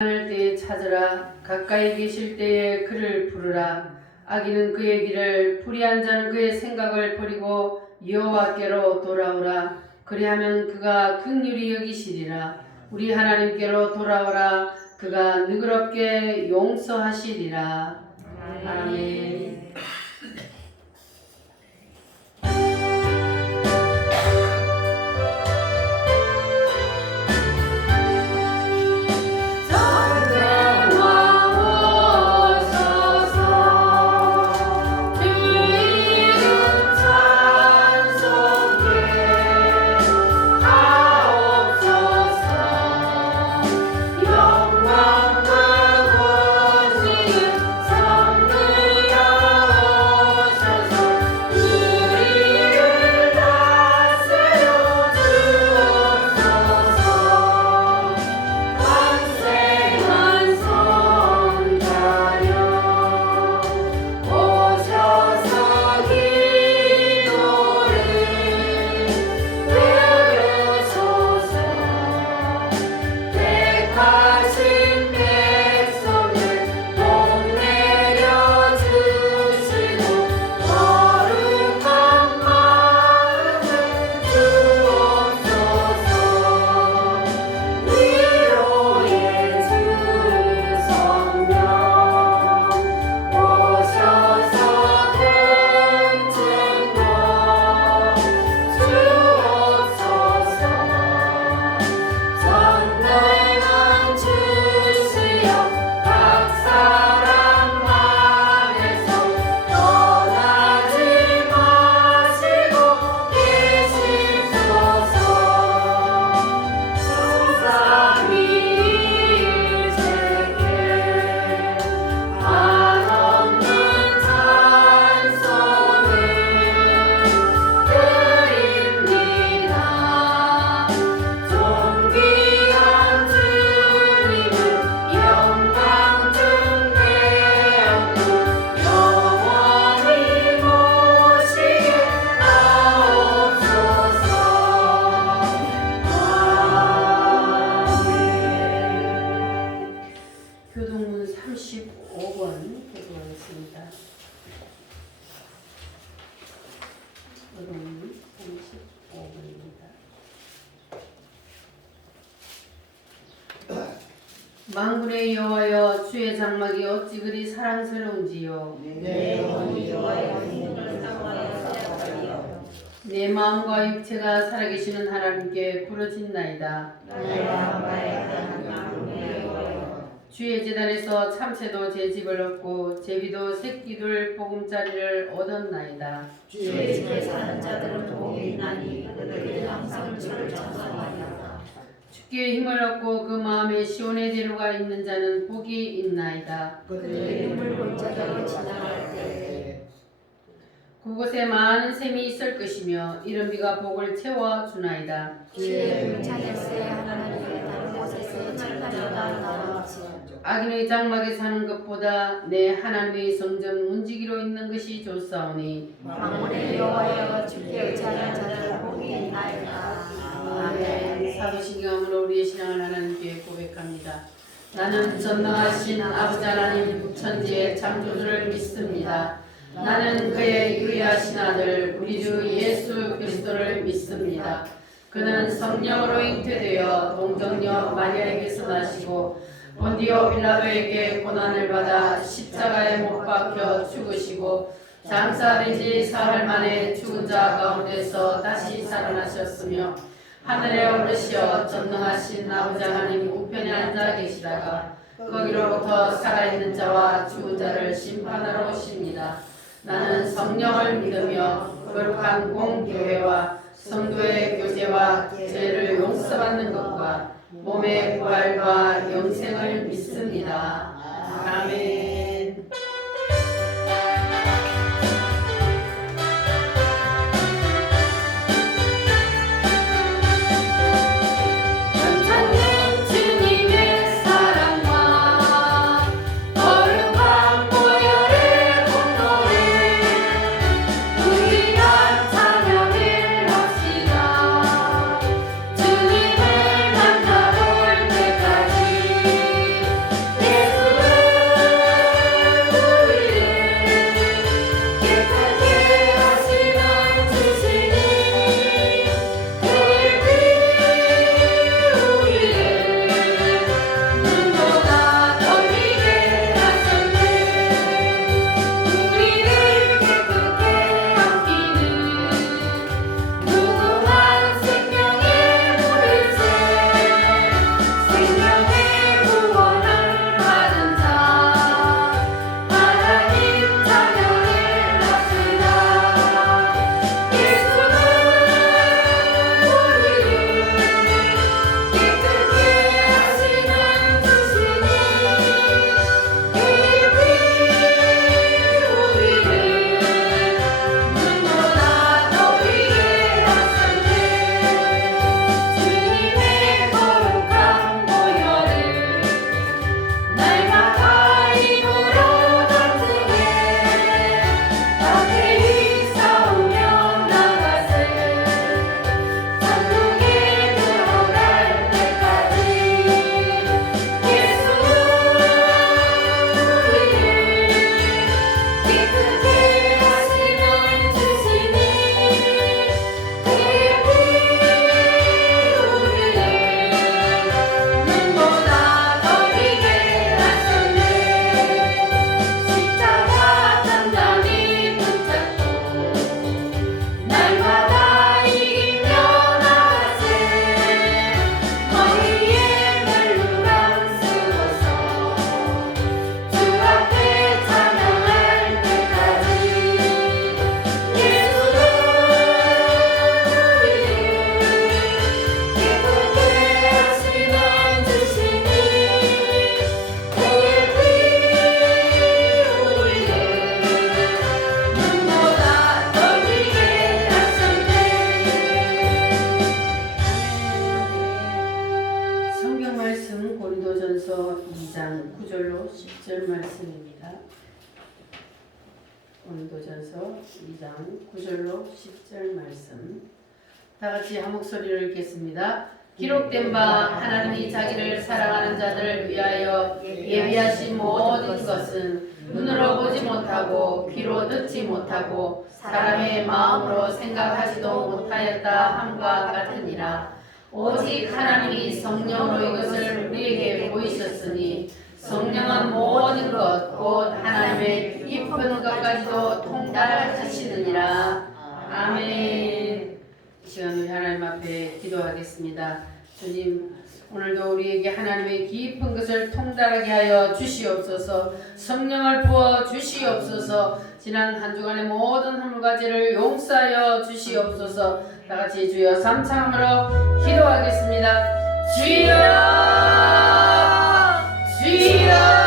할 때에 찾으라. 가까이 계실 때에 그를 부르라. 악인은 그의 길을, 불의한 자는 그의 생각을 버리고 여호와께로 돌아오라. 그리하면 그가 긍휼히 여기시리라. 우리 하나님께로 돌아오라. 그가 너그럽게 용서하시리라. 아멘. 교동문 35번 교도하겠습니다. 교동문 35번입니다. 만군의 여호와여, 주의 장막이 어찌 그리 사랑스러운지요. 내 마음과 육체가 살아계시는 하나님께 부르짖나이다. 주의 제단에서 참새도 제 집을 얻고 제비도 새끼들 보금자리를 얻었나이다. 주의 집에 사는 자들은 복이 있나니 그들이 항상 주를 찬송하리라. 주께 힘을 얻고 그 마음에 시온의 재료가 있는 자는 복이 있나이다. 그들이 물골짜기로 지나갈 때 그곳에 많은 샘이 있을 것이며 이른 비가 복을 채워주나이다. 주의 물창에서 하나님의 다른 곳에서 찬란하다 나오지. 악인의 장막에 사는 것보다 내 하나님의 성전 문지기로 있는 것이 좋사오니 만군의 여호와여, 주께 의지하는 자들은 복이 있나이다. 아멘. 사도신경으로 우리의 신앙을 하나님께 고백합니다. 나는 전능하신 아버지 하나님 천지의 창조주를 믿습니다. 나는 그의 유일하신 아들 우리 주 예수 그리스도를 믿습니다. 그는 성령으로 잉태되어 동정녀 마리아에게서 나시고 본디오 빌라도에게 고난을 받아 십자가에 못 박혀 죽으시고 장사된 지 사흘 만에 죽은 자 가운데서 다시 살아나셨으며 하늘에 오르시어 전능하신 아버지 하나님 우편에 앉아 계시다가 거기로부터 살아있는 자와 죽은 자를 심판하러 오십니다. 나는 성령을 믿으며 거룩한 공교회와 성도의 교제와 죄를 용서받는 것과 몸의 부활과 영생을 믿습니다. 아멘. 고린도전서 2장 9절로 10절 말씀입니다. 고린도전서 2장 9절로 10절 말씀. 다 같이 한 목소리를 읽겠습니다. 기록된 바 하나님이 자기를 사랑하는 자들을 위하여 예비하신 모든 것은 눈으로 보지 못하고 귀로 듣지 못하고 사람의 마음으로 생각하지도 못하였다 함과 같으니라. 오직 하나님이 성령으로 이것을 우리에게 보이셨으니 성령은 모든 것 곧 하나님의 깊은 것까지도 통달하시느니라. 아멘. 이 시간 우리 하나님 앞에 기도하겠습니다. 주님, 오늘도 우리에게 하나님의 깊은 것을 통달하게 하여 주시옵소서. 성령을 부어 주시옵소서. 지난 한 주간의 모든 허물과제를 용서하여 주시옵소서. 다 같이 주여 삼창으로 기도하겠습니다. 주여, 주여.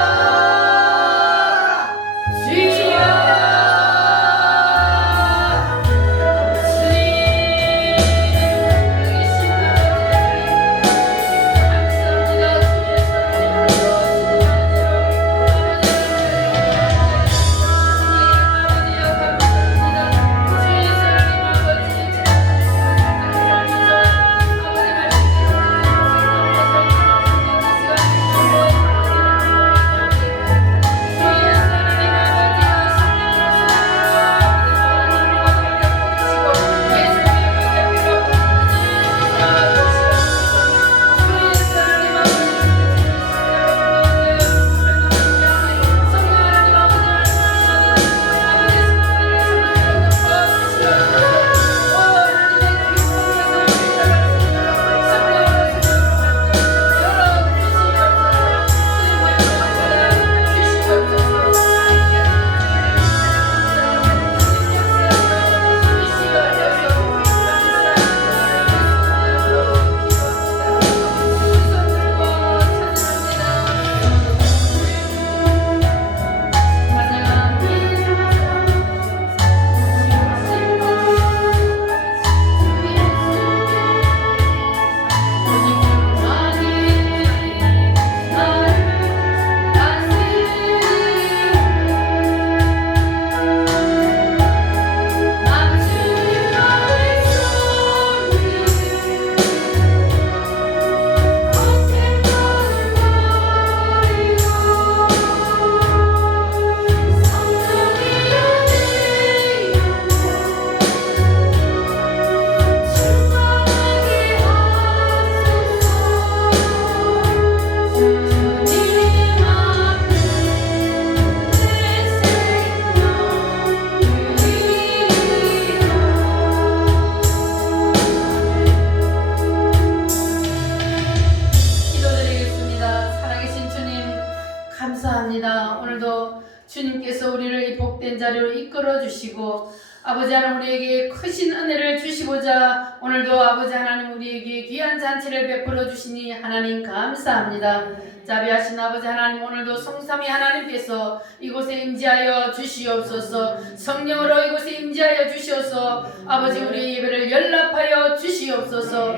감사합니다. 오늘도 주님께서 우리를 이 복된 자리로 이끌어 주시고 아버지 하나님 우리에게 크신 은혜를 주시고자 오늘도 아버지 하나님 우리에게 귀한 잔치를 베풀어 주시니 하나님 감사합니다. 자비하신 아버지 하나님 오늘도 성삼위 하나님께서 이곳에 임재하여 주시옵소서. 성령으로 이곳에 임재하여 주시옵소서. 아버지 우리 예배를 연락하여 주시옵소서.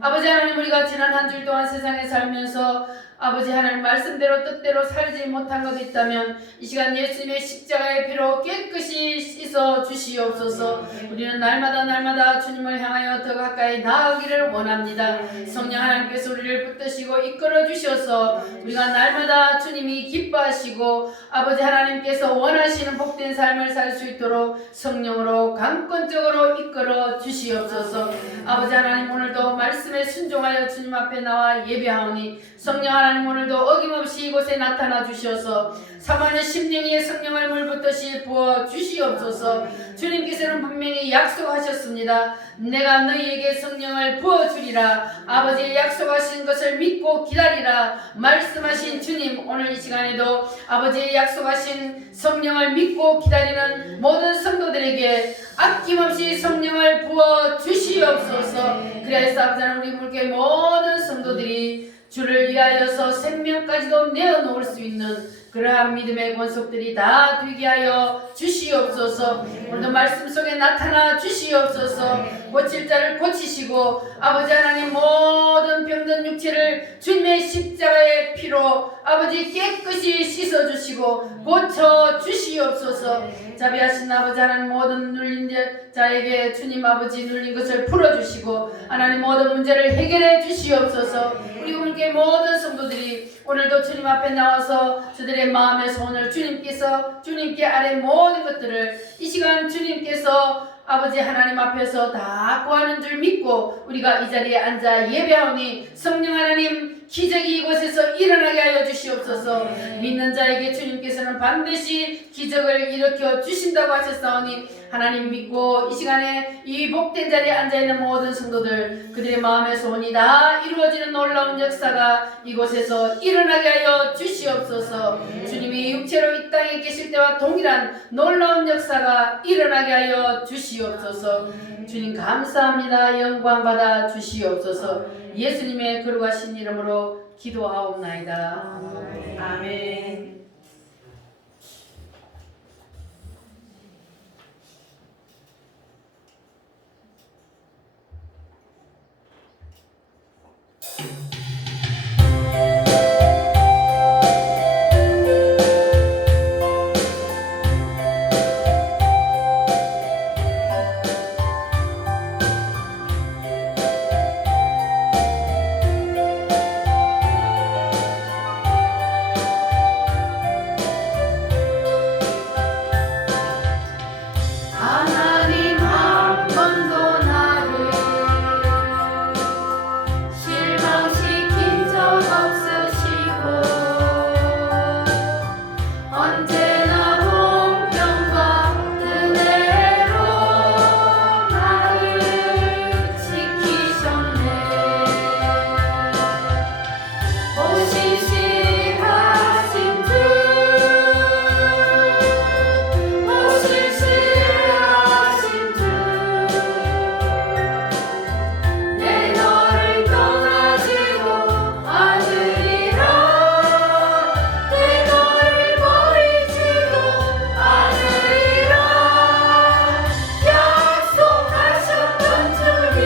아버지 하나님 우리가 지난 한 주 동안 세상에 살면서 아버지 하나님 말씀대로 뜻대로 살지 못한 것 있다면 이 시간 예수님의 십자가의 피로 깨끗이 씻어 주시옵소서. 우리는 날마다 주님을 향하여 더 가까이 나아가기를 원합니다. 성령 하나님께서 우리를 붙드시고 이끌어 주셔서 우리가 날마다 주님이 기뻐하시고 아버지 하나님께서 원하시는 복된 삶을 살 수 있도록 성령으로 강권적으로 이끌어 주시옵소서. 아버지 하나님 오늘도 말씀에 순종하여 주님 앞에 나와 예배하오니 성령 하나님 오늘도 어김없이 이곳에 나타나 주셔서 사모하는 심령의 성령을 물붓듯이 부어 주시옵소서. 주님께서는 분명히 약속하셨습니다. 내가 너희에게 성령을 부어주리라. 아버지의 약속하신 것을 믿고 기다리라 말씀하신 주님, 오늘 이 시간에도 아버지의 약속하신 성령을 믿고 기다리는 모든 성도들에게 아낌없이 성령을 부어 주시옵소서. 그래서 아버지 우리 물교회 모든 성도들이 주를 위하여서 생명까지도 내어놓을 수 있는 그러한 믿음의 권속들이 다 되게 하여 주시옵소서. 오늘도 말씀 속에 나타나 주시옵소서. 고칠 자를 고치시고 아버지 하나님 모든 병든 육체를 주님의 십자가의 피로 아버지 깨끗이 씻어주시고 고쳐주시옵소서. 자비하신 아버지 하나님 모든 눌린 자에게 주님 아버지 눌린 것을 풀어주시고 하나님 모든 문제를 해결해 주시옵소서. 우리 함께 모든 성도들이 오늘도 주님 앞에 나와서 저들의 마음의 소원을 주님께 아래 모든 것들을 이 시간 주님께서 아버지 하나님 앞에서 다 구하는 줄 믿고 우리가 이 자리에 앉아 예배하오니 성령 하나님 기적이 이곳에서 일어나게 하여 주시옵소서. 믿는 자에게 주님께서는 반드시 기적을 일으켜 주신다고 하셨사오니 하나님 믿고 이 시간에 이 복된 자리에 앉아있는 모든 성도들 그들의 마음의 소원이 다 이루어지는 놀라운 역사가 이곳에서 일어나게 하여 주시옵소서. 주님이 육체로 이 땅에 계실 때와 동일한 놀라운 역사가 일어나게 하여 주시옵소서. 주님 감사합니다. 영광 받아 주시옵소서. 예수님의 거룩하신 이름으로 기도하옵나이다. 아멘. 하나님 한 번도 나를 실망시킨 적 없으시고 언제나 공평과 은혜로 나를 지키셨네. 오실실하신 주 내 너를 떠나지도 않으리라. 내 너를 버리지도 않으리라. 약속하셨던 주님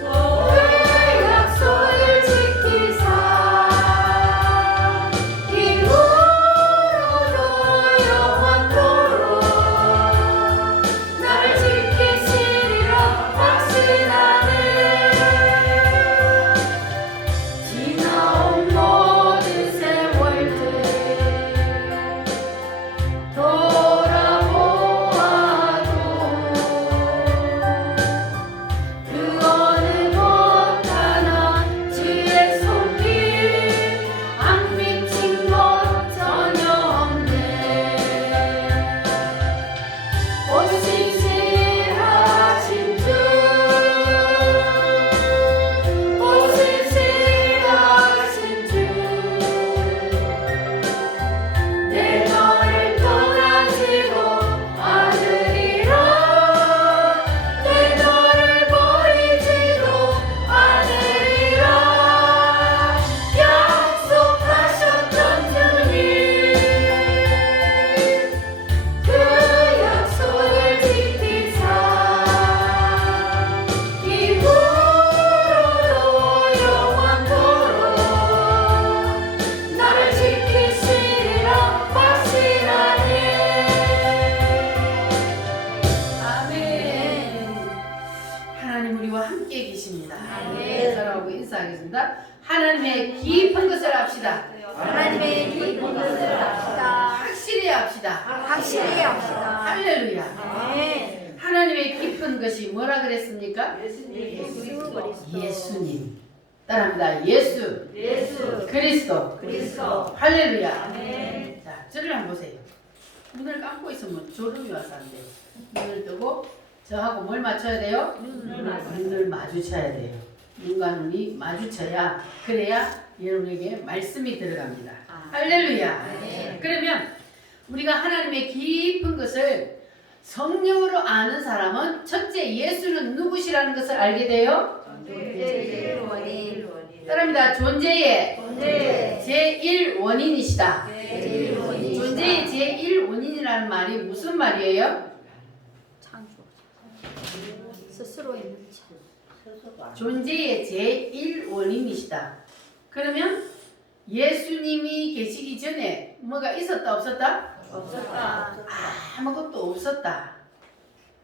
그 약속을 지키사 이후로도 영원토록 나를 지키시리라 확신하네. 지나온 모든 세월들 돌아보아도 그 어느 것 하나 주의 손길 안 미친 것 전혀 없네. 오실실하신 주 오실실하신 주 내 너를 떠나지도 않으리라. 내 너를 버리지도 않으리라. 약속하셨던 주님 그 약속을 지키사 이후로도 영원토록 나를 지키시리라 확신하네. 아멘. 하나님 우리와 함께 계십니다. 아멘. 저라고 인사하겠습니다. 하나님의 깊은 것을 합시다. 하나님의 깊은 것을 압시다. 확실히 합시다. 확실히 합시다. 할렐루야. 아멘. 하나님의 깊은 것이 뭐라 그랬습니까? 예수님. 따라합니다. 예수 그리스도. 할렐루야. 아멘. 자, 저를 한번 보세요. 눈을 감고 있으면 졸음이 와서 안 돼요. 눈을 뜨고 저하고 뭘 맞춰야 돼요? 눈을 마주쳐야 돼요. 눈과 눈이 마주쳐야 그래야 여러분에게 말씀이 들어갑니다. 할렐루야. 그러면 우리가 하나님의 깊은 것을 성령으로 아는 사람은 첫째 예수는 누구시라는 것을 알게 돼요. 따라합니다. 존재의 제1 원인이시다. 제1원인 존재의 제1원인이라는 말이 무슨 말이에요? 창조 스스로 있는 자 존재의 제1원인이시다. 그러면 예수님이 계시기 전에 뭐가 있었다 없었다? 없었다 아무것도 없었다.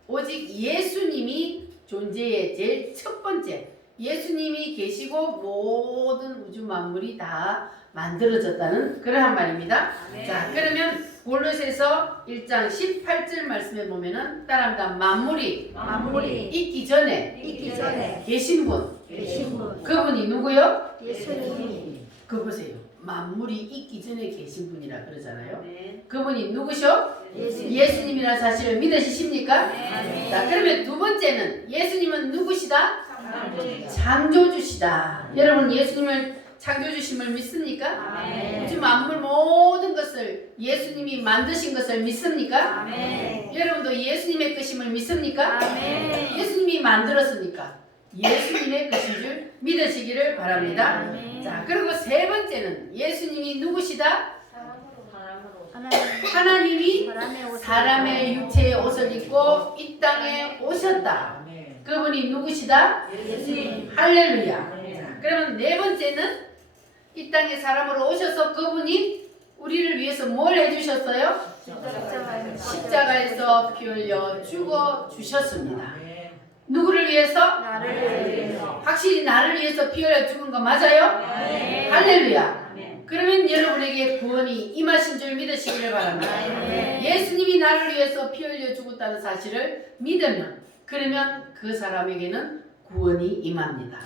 오직 예수님이 존재의 제일 첫 번째, 예수님이 계시고 모든 우주 만물이 다 만들어졌다는 그러한 말입니다. 자, 그러면 골로새서 1장 18절 말씀에 보면은 따라합니다. 만물이 만물이 있기 전에 있기 전에 계신 분, 계신 분 그분이 누구요? 예수님이 그 보세요. 만물이 있기 전에 계신 분이라 그러잖아요. 그분이 누구셔? 예수님이라는 사실을 믿으십니까? 자, 그러면 두 번째는 예수님은 누구시다? 창조주시다. 여러분 예수님을 창조주심을 믿습니까? 우주 만물 모든 것을 예수님이 만드신 것을 믿습니까? 여러분도 예수님의 것임을 믿습니까? 예수님이 만들었으니까 예수님의 것인 줄 믿으시기를 바랍니다. 자, 그리고 세 번째는 예수님이 누구시다? 하나님이 사람의 육체의 옷을 입고 이 땅에 오셨다. 그분이 누구시다? 할렐루야. 자, 그러면 네 번째는 이 땅에 사람으로 오셔서 그분이 우리를 위해서 뭘 해주셨어요? 십자가에서 피 흘려 죽어 주셨습니다. 누구를 위해서? 나를 위해서 확실히 나를 위해서 피 흘려 죽은 거 맞아요? 할렐루야. 그러면 여러분에게 구원이 임하신 줄 믿으시기를 바랍니다. 예수님이 나를 위해서 피 흘려 죽었다는 사실을 믿으면 그러면 그 사람에게는 구원이 임합니다.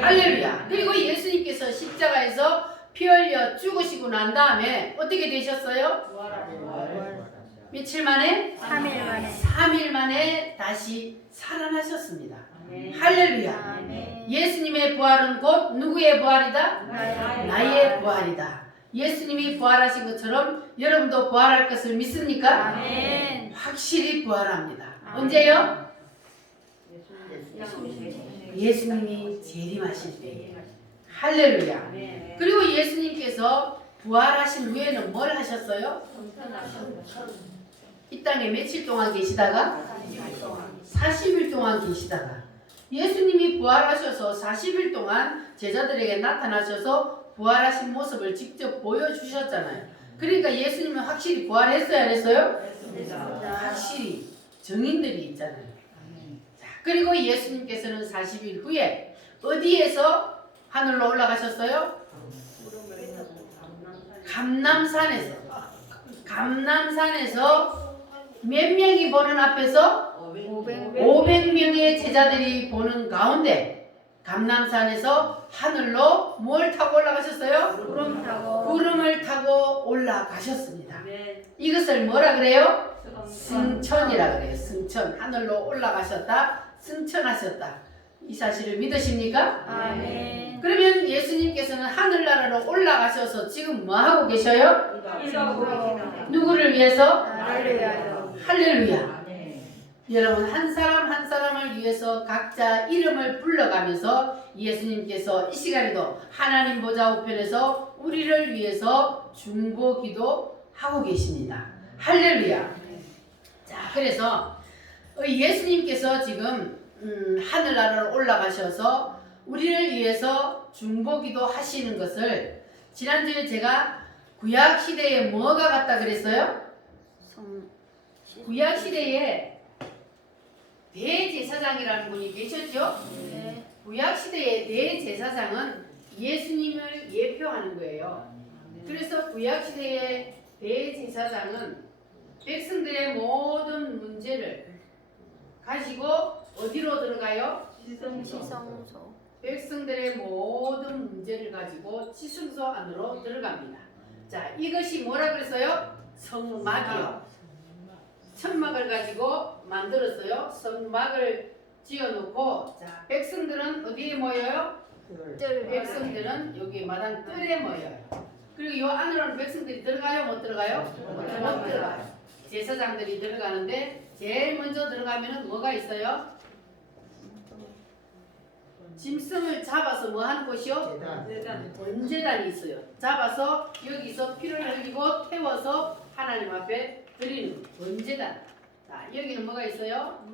할렐루야. 그리고 예수님께서 십자가에서 피 흘려 죽으시고 난 다음에 어떻게 되셨어요? 며칠 만에? 3일 만에 3일 만에 다시 살아나셨습니다. 할렐루야. 예수님의 부활은 곧 누구의 부활이다? 나의 부활이다. 예수님이 부활하신 것처럼 여러분도 부활할 것을 믿습니까? 확실히 부활합니다. 언제요? 예수님이 재림하실 때. 할렐루야. 그리고 예수님께서 부활하신 후에는 뭘 하셨어요? 이 땅에 며칠 동안 계시다가 40일 동안 계시다가 예수님이 부활하셔서 40일 동안 제자들에게 나타나셔서 부활하신 모습을 직접 보여주셨잖아요. 그러니까 예수님은 확실히 부활했어요, 안 했어요? 확실히 증인들이 있잖아요. 자, 그리고 예수님께서는 40일 후에 어디에서 하늘로 올라가셨어요? 감남산에서 몇 명이 보는 앞에서 500명의 제자들이 보는 가운데 감남산에서 하늘로 뭘 타고 올라가셨어요? 구름을 타고 올라가셨습니다. 이것을 뭐라 그래요? 승천이라 그래요. 승천. 하늘로 올라가셨다. 승천하셨다. 이 사실을 믿으십니까? 그러면 예수님께서는 하늘나라로 올라가셔서 지금 뭐 하고 계셔요? 누구를 위해서? 할렐루야. 여러분 한 사람 한 사람을 위해서 각자 이름을 불러가면서 예수님께서 이 시간에도 하나님 보좌 우편에서 우리를 위해서 중보기도 하고 계십니다. 할렐루야. 자, 그래서 예수님께서 지금 하늘나라로 올라가셔서 우리를 위해서 중보기도 하시는 것을 지난주에 제가 구약시대에 뭐가 같다 그랬어요? 구약시대에 대제사장이라는 분이 계셨죠? 구약시대의 대제사장은 예수님을 예표하는 거예요. 그래서 구약시대의 대제사장은 백성들의 모든 문제를 가지고 어디로 들어가요? 시성소 백성들의 모든 문제를 가지고 지성소 안으로 들어갑니다. 자, 이것이 뭐라 그랬어요? 성막이요. 천막을 가지고 만들었어요. 성막을 지어놓고 자, 백성들은 어디에 모여요? 백성들은 여기 마당 뜰에 모여요. 그리고 이 안으로는 백성들이 들어가요? 못 들어가요? 못 들어가요. 제사장들이 들어가는데 제일 먼저 들어가면은 뭐가 있어요? 짐승을 잡아서 뭐 하는 곳이요? 번제단이 있어요. 잡아서 여기서 피를 흘리고 태워서 하나님 앞에 드리는 번제단. 자, 여기는 뭐가 있어요?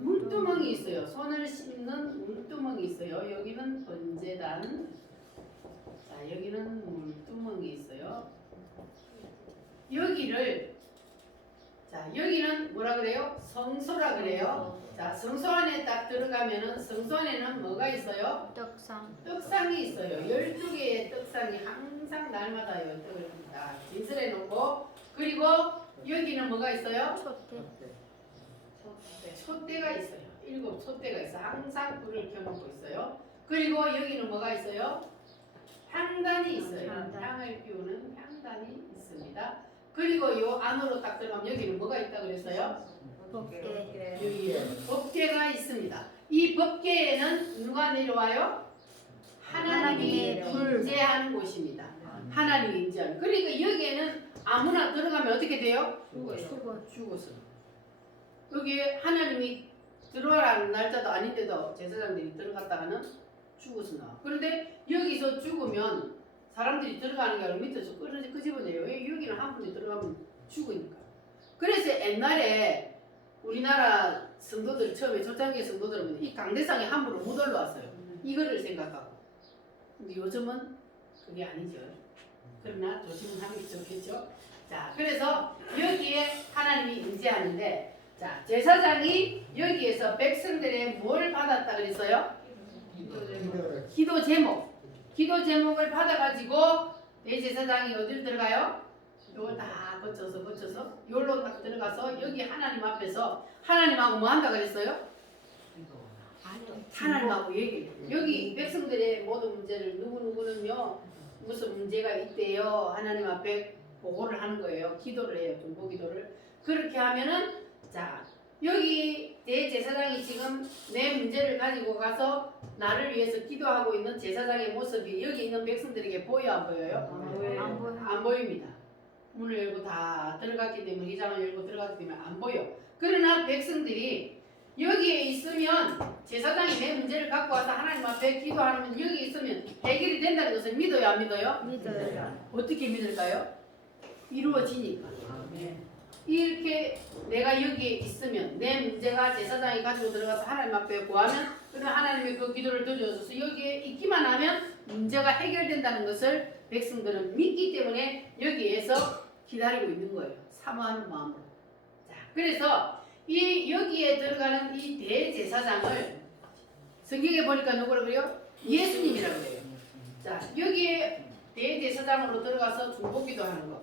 물두멍이 있어요. 손을 씻는 물두멍이 있어요. 여기는 번제단. 자, 여기는 물두멍이 있어요. 여기는 뭐라 그래요? 성소라 그래요. 자, 성소 안에 딱 들어가면은 성소 안에는 뭐가 있어요? 떡상이 있어요. 12개의 떡상이 항상 날마다 떡을 다 진설해 놓고, 그리고 여기는 뭐가 있어요? 촛대가 있어요. 7 촛대가 있어. 항상 불을 켜놓고 있어요. 그리고 여기는 뭐가 있어요? 향단이 있어요. 향을 피우는 향단이 있습니다. 그리고 요 안으로 딱 들어가면 여기는 뭐가 있다 그랬어요? 여기 법궤가 있습니다. 이 법궤에는 누가 내려와요? 하나님이 임재하는 곳입니다. 하나님이 임재하는. 그러니까 여기에는 아무나 들어가면 어떻게 돼요? 죽어서. 여기에 하나님이 들어가라는 날짜도 아닌데도 제사장들이 들어갔다가는 죽어서 나와. 그런데 여기서 죽으면 사람들이 들어가는 게 아니라 밑에서 끄집어내요. 여기는 한 분이 들어가면 죽으니까. 그래서 옛날에 우리나라 성도들 처음에 초창기 성도들은 이 강대상에 함부로 못 올라왔어요. 이거를 생각하고. 근데 요즘은 그게 아니죠. 그러나 조심은 하는 게 좋겠죠. 자, 그래서 여기에 하나님이 임재하는데, 자, 제사장이 여기에서 백성들의 뭘 받았다 그랬어요? 기도 제목. 기도 제목을 받아가지고 대제사장이 어딜 들어가요? 요걸 다 거쳐서 요로 딱 들어가서 여기 하나님 앞에서 하나님하고 뭐 한다 그랬어요? 하나님하고 얘기해요. 여기 백성들의 모든 문제를 누구는요 무슨 문제가 있대요. 하나님 앞에 보고를 하는 거예요. 기도를 해요. 중보 기도를. 그렇게 하면은, 자, 여기 대제사장이 지금 내 문제를 가지고 가서 나를 위해서 기도하고 있는 제사장의 모습이 여기 있는 백성들에게 보여 안 보여요? 안 보입니다. 문을 열고 다 들어갔기 때문에, 회장을 열고 들어갔기 때문에 안 보여. 그러나 백성들이 여기에 있으면, 제사장이 내 문제를 갖고 와서 하나님 앞에 기도하면 여기 있으면 해결이 된다는 것을 믿어요 안 믿어요? 믿어요. 어떻게 믿을까요? 이루어지니까. 이렇게 내가 여기에 있으면 내 문제가 제사장이 가지고 들어가서 하나님 앞에 구하면, 그러면 하나님이 그 기도를 들어줘서 여기에 있기만 하면 문제가 해결된다는 것을 백성들은 믿기 때문에 여기에서 기다리고 있는 거예요. 사모하는 마음으로. 자, 그래서 이 여기에 들어가는 이 대제사장을 성경에 보니까 누구라고 그래요? 예수님이라고 그래요. 자, 여기에 대제사장으로 들어가서 중보기도 하는 거.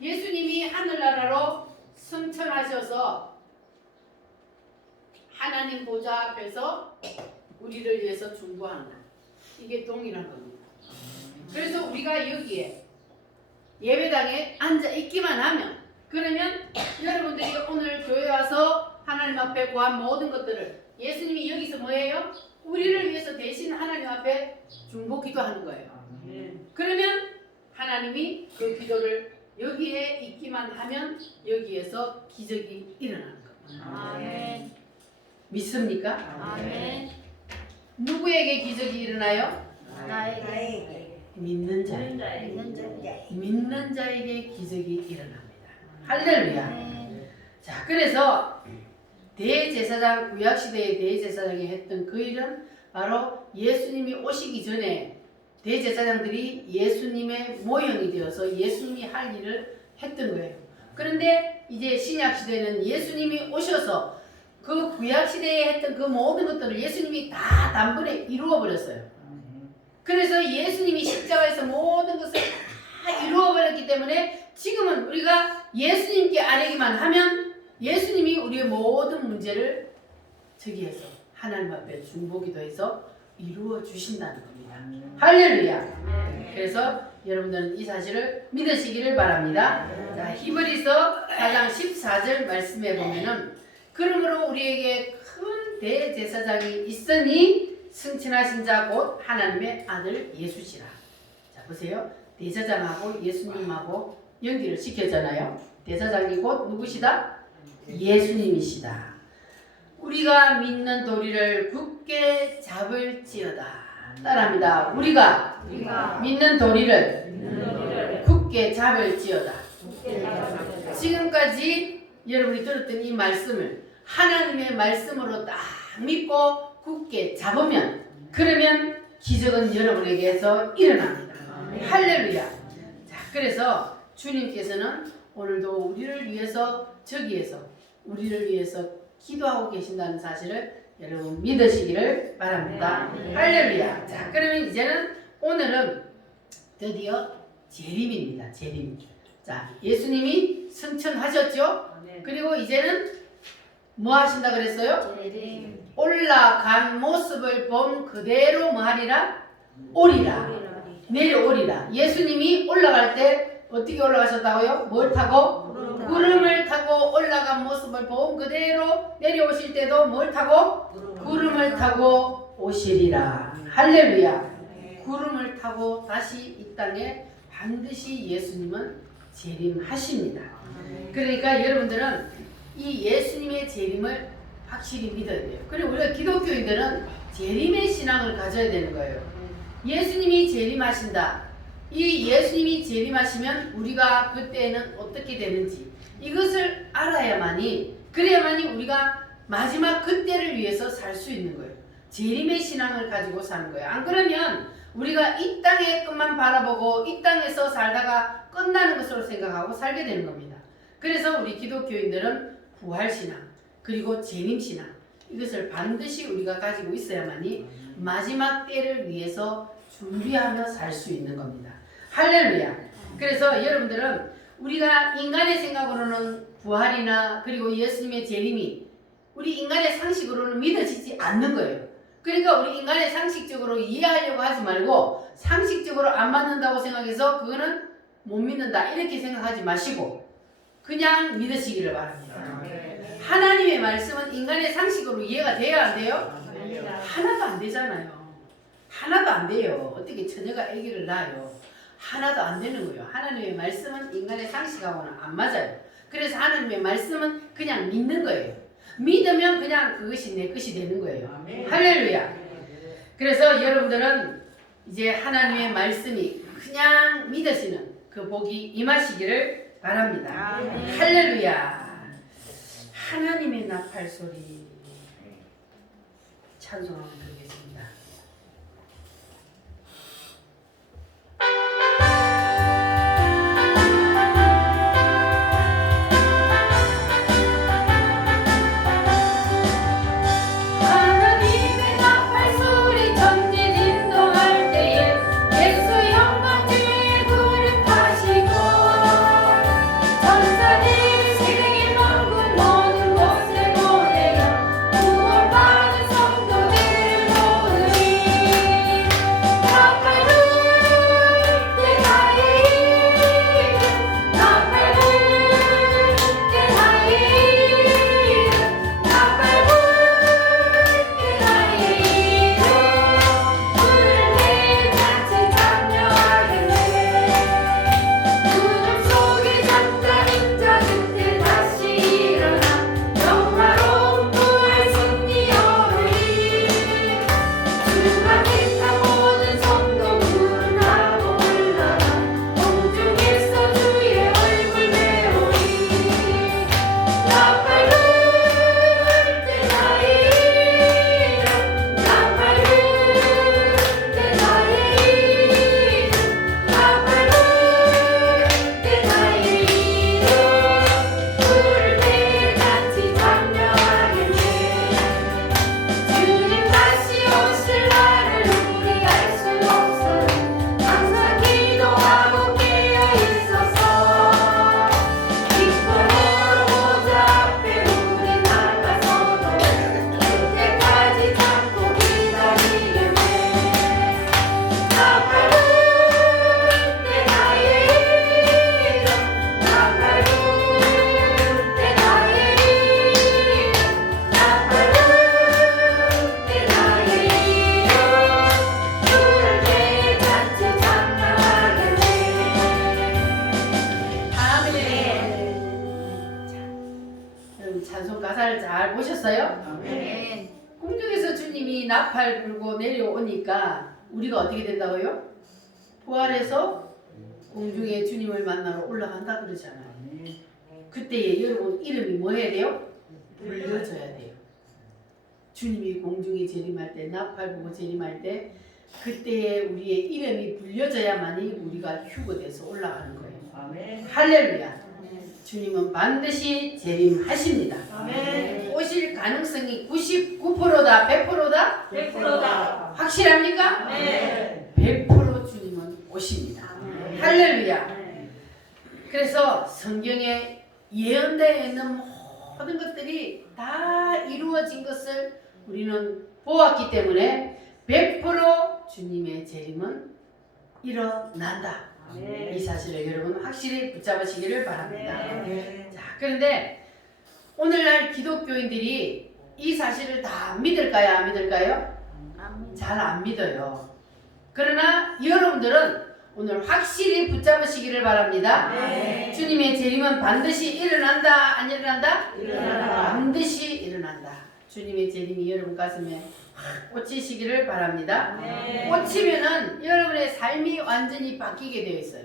예수님이 하늘나라로 승천하셔서 하나님 보좌 앞에서 우리를 위해서 중보하는 것. 이게 동일한 겁니다. 그래서 우리가 여기에 예배당에 앉아 있기만 하면, 그러면 여러분들이 오늘 교회 와서 하나님 앞에 구한 모든 것들을 예수님이 여기서 뭐예요? 우리를 위해서 대신 하나님 앞에 중보 기도하는 거예요. 그러면 하나님이 그 기도를 여기에 있기만 하면 여기에서 기적이 일어나는 겁니다. 아멘. 믿습니까? 아멘. 누구에게 기적이 일어나요? 나에게. 믿는 자. 믿는 자에게 기적이 일어납니다. 할렐루야. 자, 그래서 대제사장, 구약시대의 대제사장이 했던 그 일은 바로 예수님이 오시기 전에 대제사장들이 예수님의 모형이 되어서 예수님이 할 일을 했던 거예요. 그런데 이제 신약시대는 예수님이 오셔서 그 구약시대에 했던 그 모든 것들을 예수님이 다 단번에 이루어버렸어요. 그래서 예수님이 십자가에서 모든 것을 다 이루어버렸기 때문에 지금은 우리가 예수님께 아뢰기만 하면 예수님이 우리의 모든 문제를 저기에서 하나님 앞에 중보기도해서 이루어 주신다는 겁니다. 할렐루야. 그래서 여러분들은 이 사실을 믿으시기를 바랍니다. 자, 히브리서 4장 14절 말씀에 보면은, 그러므로 우리에게 큰 대제사장이 있으니 승천하신 자 곧 하나님의 아들 예수시라. 자, 보세요. 대제사장하고 예수님하고 연기를 시켰잖아요. 대제사장이 곧 누구시다? 예수님이시다. 우리가 믿는 도리를 굳게 잡을지어다. 따라합니다. 우리가 믿는 도리를 굳게 잡을지어다. 지금까지 여러분이 들었던 이 말씀을 하나님의 말씀으로 딱 믿고 굳게 잡으면, 그러면 기적은 여러분에게서 일어납니다. 할렐루야. 자, 그래서 주님께서는 오늘도 우리를 위해서 저기에서 우리를 위해서 기도하고 계신다는 사실을 여러분 믿으시기를 바랍니다. 할렐루야. 자, 그러면 이제는 오늘은 드디어 재림입니다. 재림. 자, 예수님이 승천하셨죠? 그리고 이제는 뭐 하신다 그랬어요? 올라간 모습을 본 그대로 뭐 하리라? 오리라. 내려오리라. 예수님이 올라갈 때 어떻게 올라가셨다고요? 뭘 타고? 구름을 타고 올라간 모습을 본 그대로 내려오실 때도 뭘 타고? 구름을 타고 오시리라. 할렐루야. 구름을 타고 다시 이 땅에 반드시 예수님은 재림하십니다. 그러니까 여러분들은 이 예수님의 재림을 확실히 믿어야 돼요. 그리고 우리가 기독교인들은 재림의 신앙을 가져야 되는 거예요. 예수님이 재림하신다. 이 예수님이 재림하시면 우리가 그때는 어떻게 되는지 이것을 알아야만이, 그래야만이 우리가 마지막 그때를 위해서 살 수 있는 거예요. 재림의 신앙을 가지고 사는 거예요. 안 그러면 우리가 이 땅의 것만 바라보고 이 땅에서 살다가 끝나는 것으로 생각하고 살게 되는 겁니다. 그래서 우리 기독교인들은 부활신앙 그리고 재림신앙 이것을 반드시 우리가 가지고 있어야만이 마지막 때를 위해서 준비하며 살 수 있는 겁니다. 할렐루야. 그래서 여러분들은 우리가 인간의 생각으로는 부활이나 그리고 예수님의 재림이 우리 인간의 상식으로는 믿어지지 않는 거예요. 그러니까 우리 인간의 상식적으로 이해하려고 하지 말고 상식적으로 안 맞는다고 생각해서 그거는 못 믿는다 이렇게 생각하지 마시고 그냥 믿으시기를 바랍니다. 하나님의 말씀은 인간의 상식으로 이해가 돼야 안 돼요? 하나도 안 되잖아요. 하나도 안 돼요. 어떻게 처녀가 아기를 낳아요? 하나도 안 되는 거예요. 하나님의 말씀은 인간의 상식하고는 안 맞아요. 그래서 하나님의 말씀은 그냥 믿는 거예요. 믿으면 그냥 그것이 내 것이 되는 거예요. 할렐루야. 그래서 여러분들은 이제 하나님의 말씀이 그냥 믿으시는 그 복이 임하시기를 바랍니다. 할렐루야. 하나님의 나팔 소리 찬송하고 드리겠습니다. 하나님의 나팔 소리 천지 진동할 때에 예수 영광 주의 구름 타시고 천사들 세계 만국 모든 곳에 보내어 구원받은 성도들을 가사를 잘 보셨어요? 아멘. 공중에서 주님이 나팔 불고 내려오니까 우리가 어떻게 된다고요? 부활해서 공중에 주님을 만나러 올라간다 그러잖아요. 그때에 여러분 이름이 뭐 해야 돼요? 불려져야 돼요. 주님이 공중에 재림할 때, 나팔 불고 재림할 때 그때에 우리의 이름이 불려져야만이 우리가 휴거돼서 올라가는 거예요. 아멘. 할렐루야. 주님은 반드시 재림하십니다. 아멘. 오실 가능성이 99%다, 100%다? 100%다. 확실합니까? 아멘. 100% 주님은 오십니다. 아멘. 할렐루야. 그래서 성경에 예언되어 있는 모든 것들이 다 이루어진 것을 우리는 보았기 때문에 100% 주님의 재림은 일어난다. 이 사실을 여러분 확실히 붙잡으시기를 바랍니다. 자, 그런데 오늘날 기독교인들이 이 사실을 다 믿을까요? 안 믿을까요? 잘 안 믿어요. 그러나 여러분들은 오늘 확실히 붙잡으시기를 바랍니다. 네. 주님의 재림은 반드시 일어난다, 안 일어난다? 일어난다. 반드시 일어난다. 주님의 재림이 여러분 가슴에 확 꽂히시기를 바랍니다. 네. 꽂히면은 여러분의 삶이 완전히 바뀌게 되어 있어요.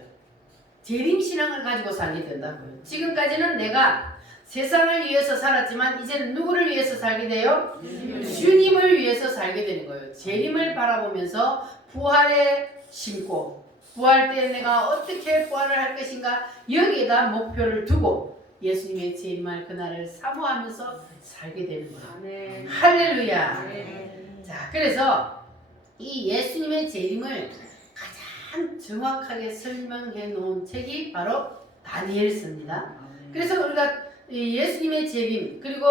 재림 신앙을 가지고 살게 된다고요. 지금까지는 내가 세상을 위해서 살았지만 이제는 누구를 위해서 살게 돼요? 주님을 위해서 살게 되는 거예요. 재림을 바라보면서 부활에 심고 부활 때 내가 어떻게 부활을 할 것인가 여기에다 목표를 두고 예수님의 재림할 그날을 사모하면서 살게 되는 거예요. 할렐루야. 자, 그래서 이 예수님의 재림을 가장 정확하게 설명해 놓은 책이 바로 다니엘서입니다. 그래서 우리가 이 예수님의 재림 그리고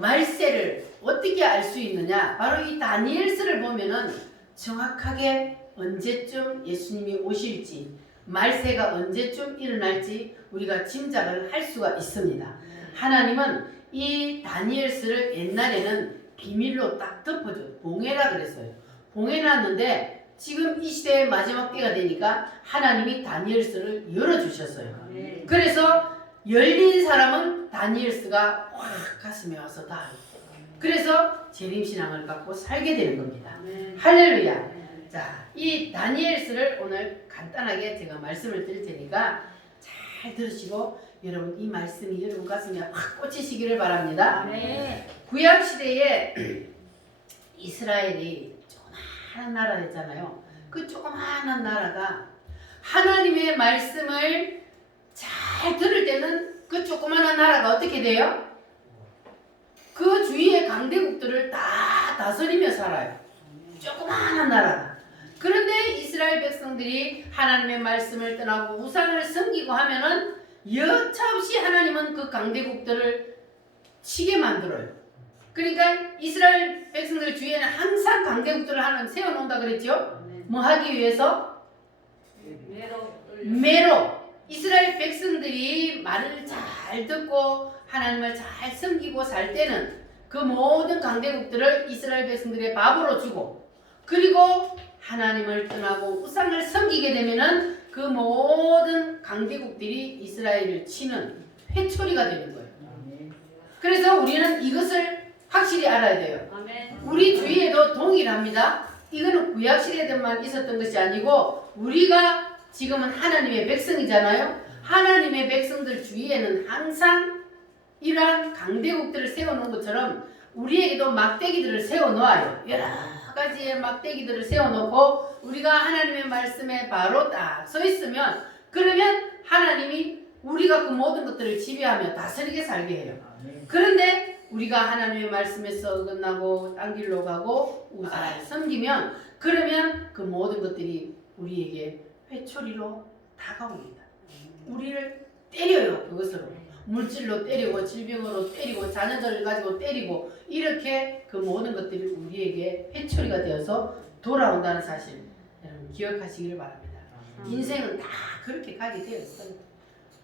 말세를 어떻게 알 수 있느냐? 바로 이 다니엘서를 보면은 정확하게 언제쯤 예수님이 오실지 말세가 언제쯤 일어날지 우리가 짐작을 할 수가 있습니다. 하나님은 이 다니엘서를 옛날에는 비밀로 딱 덮어줘 봉해라 그랬어요. 봉해놨는데 지금 이 시대의 마지막 때가 되니까 하나님이 다니엘서를 열어주셨어요. 그래서 열린 사람은 다니엘서가 확 가슴에 와서 닿아요. 그래서 재림신앙을 갖고 살게 되는 겁니다. 할렐루야. 자, 이 다니엘서를 오늘 간단하게 제가 말씀을 드릴 테니까 잘 들으시고 여러분 이 말씀이 여러분 가슴에 확 꽂히시기를 바랍니다. 구약 시대에 이스라엘이 조그마한 나라였잖아요. 그 조그마한 나라가 하나님의 말씀을 잘 들을 때는 그 조그마한 나라가 어떻게 돼요? 그 주위의 강대국들을 다 다스리며 살아요. 조그마한 나라가. 그런데 이스라엘 백성들이 하나님의 말씀을 떠나고 우상을 섬기고 하면은 여차없이 하나님은 그 강대국들을 치게 만들어요. 그러니까 이스라엘 백성들 주위에는 항상 강대국들을 하나님 세워놓는다 그랬죠? 뭐 하기 위해서? 매로. 이스라엘 백성들이 말을 잘 듣고 하나님을 잘 섬기고 살 때는 그 모든 강대국들을 이스라엘 백성들의 밥으로 주고 그리고 하나님을 떠나고 우상을 섬기게 되면은 그 모든 강대국들이 이스라엘을 치는 회초리가 되는 거예요. 그래서 우리는 이것을 확실히 알아야 돼요. 우리 주위에도 동일합니다. 이거는 구약시대에만 있었던 것이 아니고 우리가 지금은 하나님의 백성이잖아요. 하나님의 백성들 주위에는 항상 이러한 강대국들을 세워놓은 것처럼 우리에게도 막대기들을 세워놓아요. 여러 가지의 막대기들을 세워놓고 우리가 하나님의 말씀에 바로 딱 서 있으면 그러면 하나님이 우리가 그 모든 것들을 지배하며 다스리게 살게 해요. 그런데 우리가 하나님의 말씀에서 어긋나고 딴 길로 가고 우상을 섬기면 그러면 그 모든 것들이 우리에게 회초리로 다가옵니다. 우리를 때려요. 그것으로 물질로 때리고 질병으로 때리고 자녀들을 가지고 때리고 이렇게 그 모든 것들이 우리에게 회초리가 되어서 돌아온다는 사실 여러분 기억하시기를 바랍니다. 인생은 다 그렇게 가게 되어 있어요.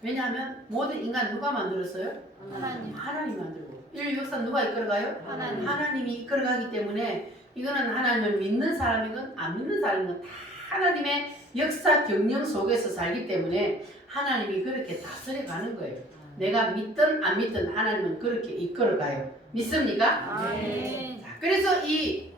왜냐하면 모든 인간 누가 만들었어요? 하나님 만들고 인류 역사 누가 이끌어가요? 하나님이 이끌어가기 때문에 이거는 하나님을 믿는 사람이건 안 믿는 사람이건 다 하나님의 역사 경영 속에서 살기 때문에 하나님이 그렇게 다스려 가는 거예요. 내가 믿든 안 믿든 하나님은 그렇게 이끌어가요. 믿습니까? 아멘. 자, 그래서 이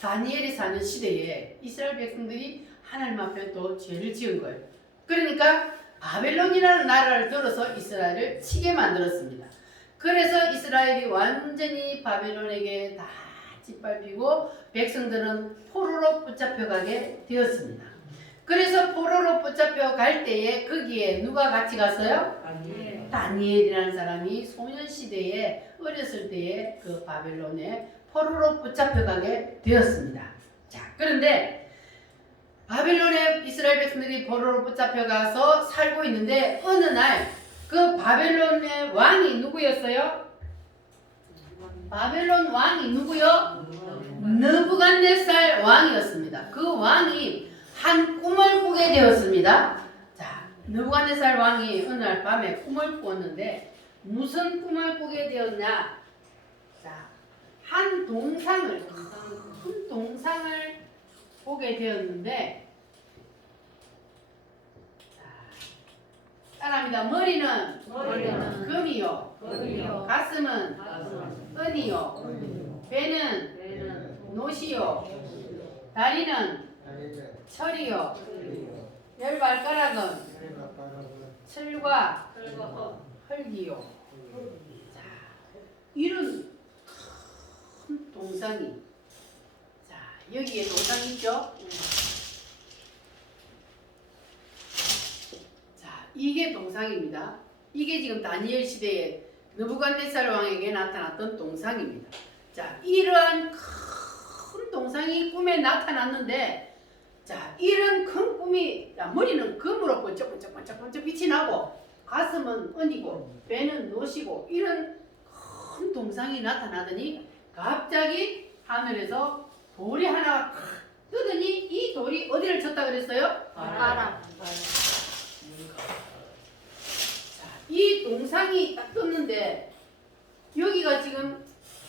다니엘이 사는 시대에 이스라엘 백성들이 하나님 앞에 또 죄를 지은 거예요. 그러니까 바벨론이라는 나라를 들어서 이스라엘을 치게 만들었습니다. 그래서 이스라엘이 완전히 바벨론에게 다 짓밟히고 백성들은 포로로 붙잡혀가게 되었습니다. 그래서 포로로 붙잡혀 갈 때에 거기에 누가 같이 갔어요? 다니엘이라는 사람이 소년시대에 어렸을 때에 그 바벨론에 포로로 붙잡혀가게 되었습니다. 자, 그런데 바벨론에 이스라엘 백성들이 포로로 붙잡혀가서 살고 있는데 어느 날 그 바벨론의 왕이 누구였어요? 바벨론 왕이 누구요? 느부갓네살 왕이었습니다. 그 왕이 한 꿈을 꾸게 되었습니다. 자, 느부갓네살 왕이 어느 날 밤에 꿈을 꾸었는데 무슨 꿈을 꾸게 되었냐? 자, 한 동상을 큰 동상을 보게 되었는데 따라합니다. 머리는 금이요, 가슴은 은이요, 배는 노시요, 다리는 철이요, 열 발가락은 철과 흙이요. 자, 이런 큰 동상이, 자, 여기에 동상이 있죠? 자, 이게 동상입니다. 이게 지금 다니엘 시대에 느부갓네살 왕에게 나타났던 동상입니다. 자, 이러한 큰 동상이 꿈에 나타났는데, 자, 이런 큰 꿈이, 자, 머리는 금으로 번쩍번쩍 빛이 나고, 가슴은 은이고, 배는 노시고, 이런 큰 동상이 나타나더니 갑자기 하늘에서 돌이 하나가 뜨더니 이 돌이 어디를 쳤다 그랬어요? 바람. 자, 이 동상이 딱 떴는데 여기가 지금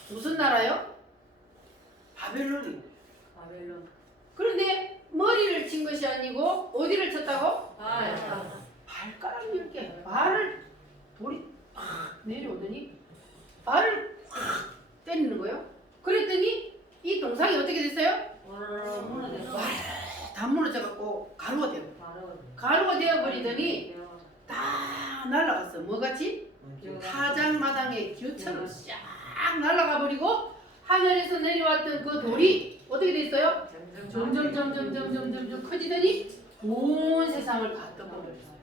무슨 나라요? 바벨론이요. 그런데 머리를 친 것이 아니고 어디를 쳤다고? 발가락 이렇게 발을 돌이 팍 내려오더니 발을 팍 때리는 거예요. 그랬더니 이 동상이 어떻게 됐어요? 다 무너져갖고 가루가 되어버리더니 다 날아갔어. 뭐같이? 타작마당에 귤처럼 싹 날아가 버리고 하늘에서 내려왔던 그 돌이 어떻게 됐어요? 점점 커지더니 온 세상을 다 덮어버렸어요.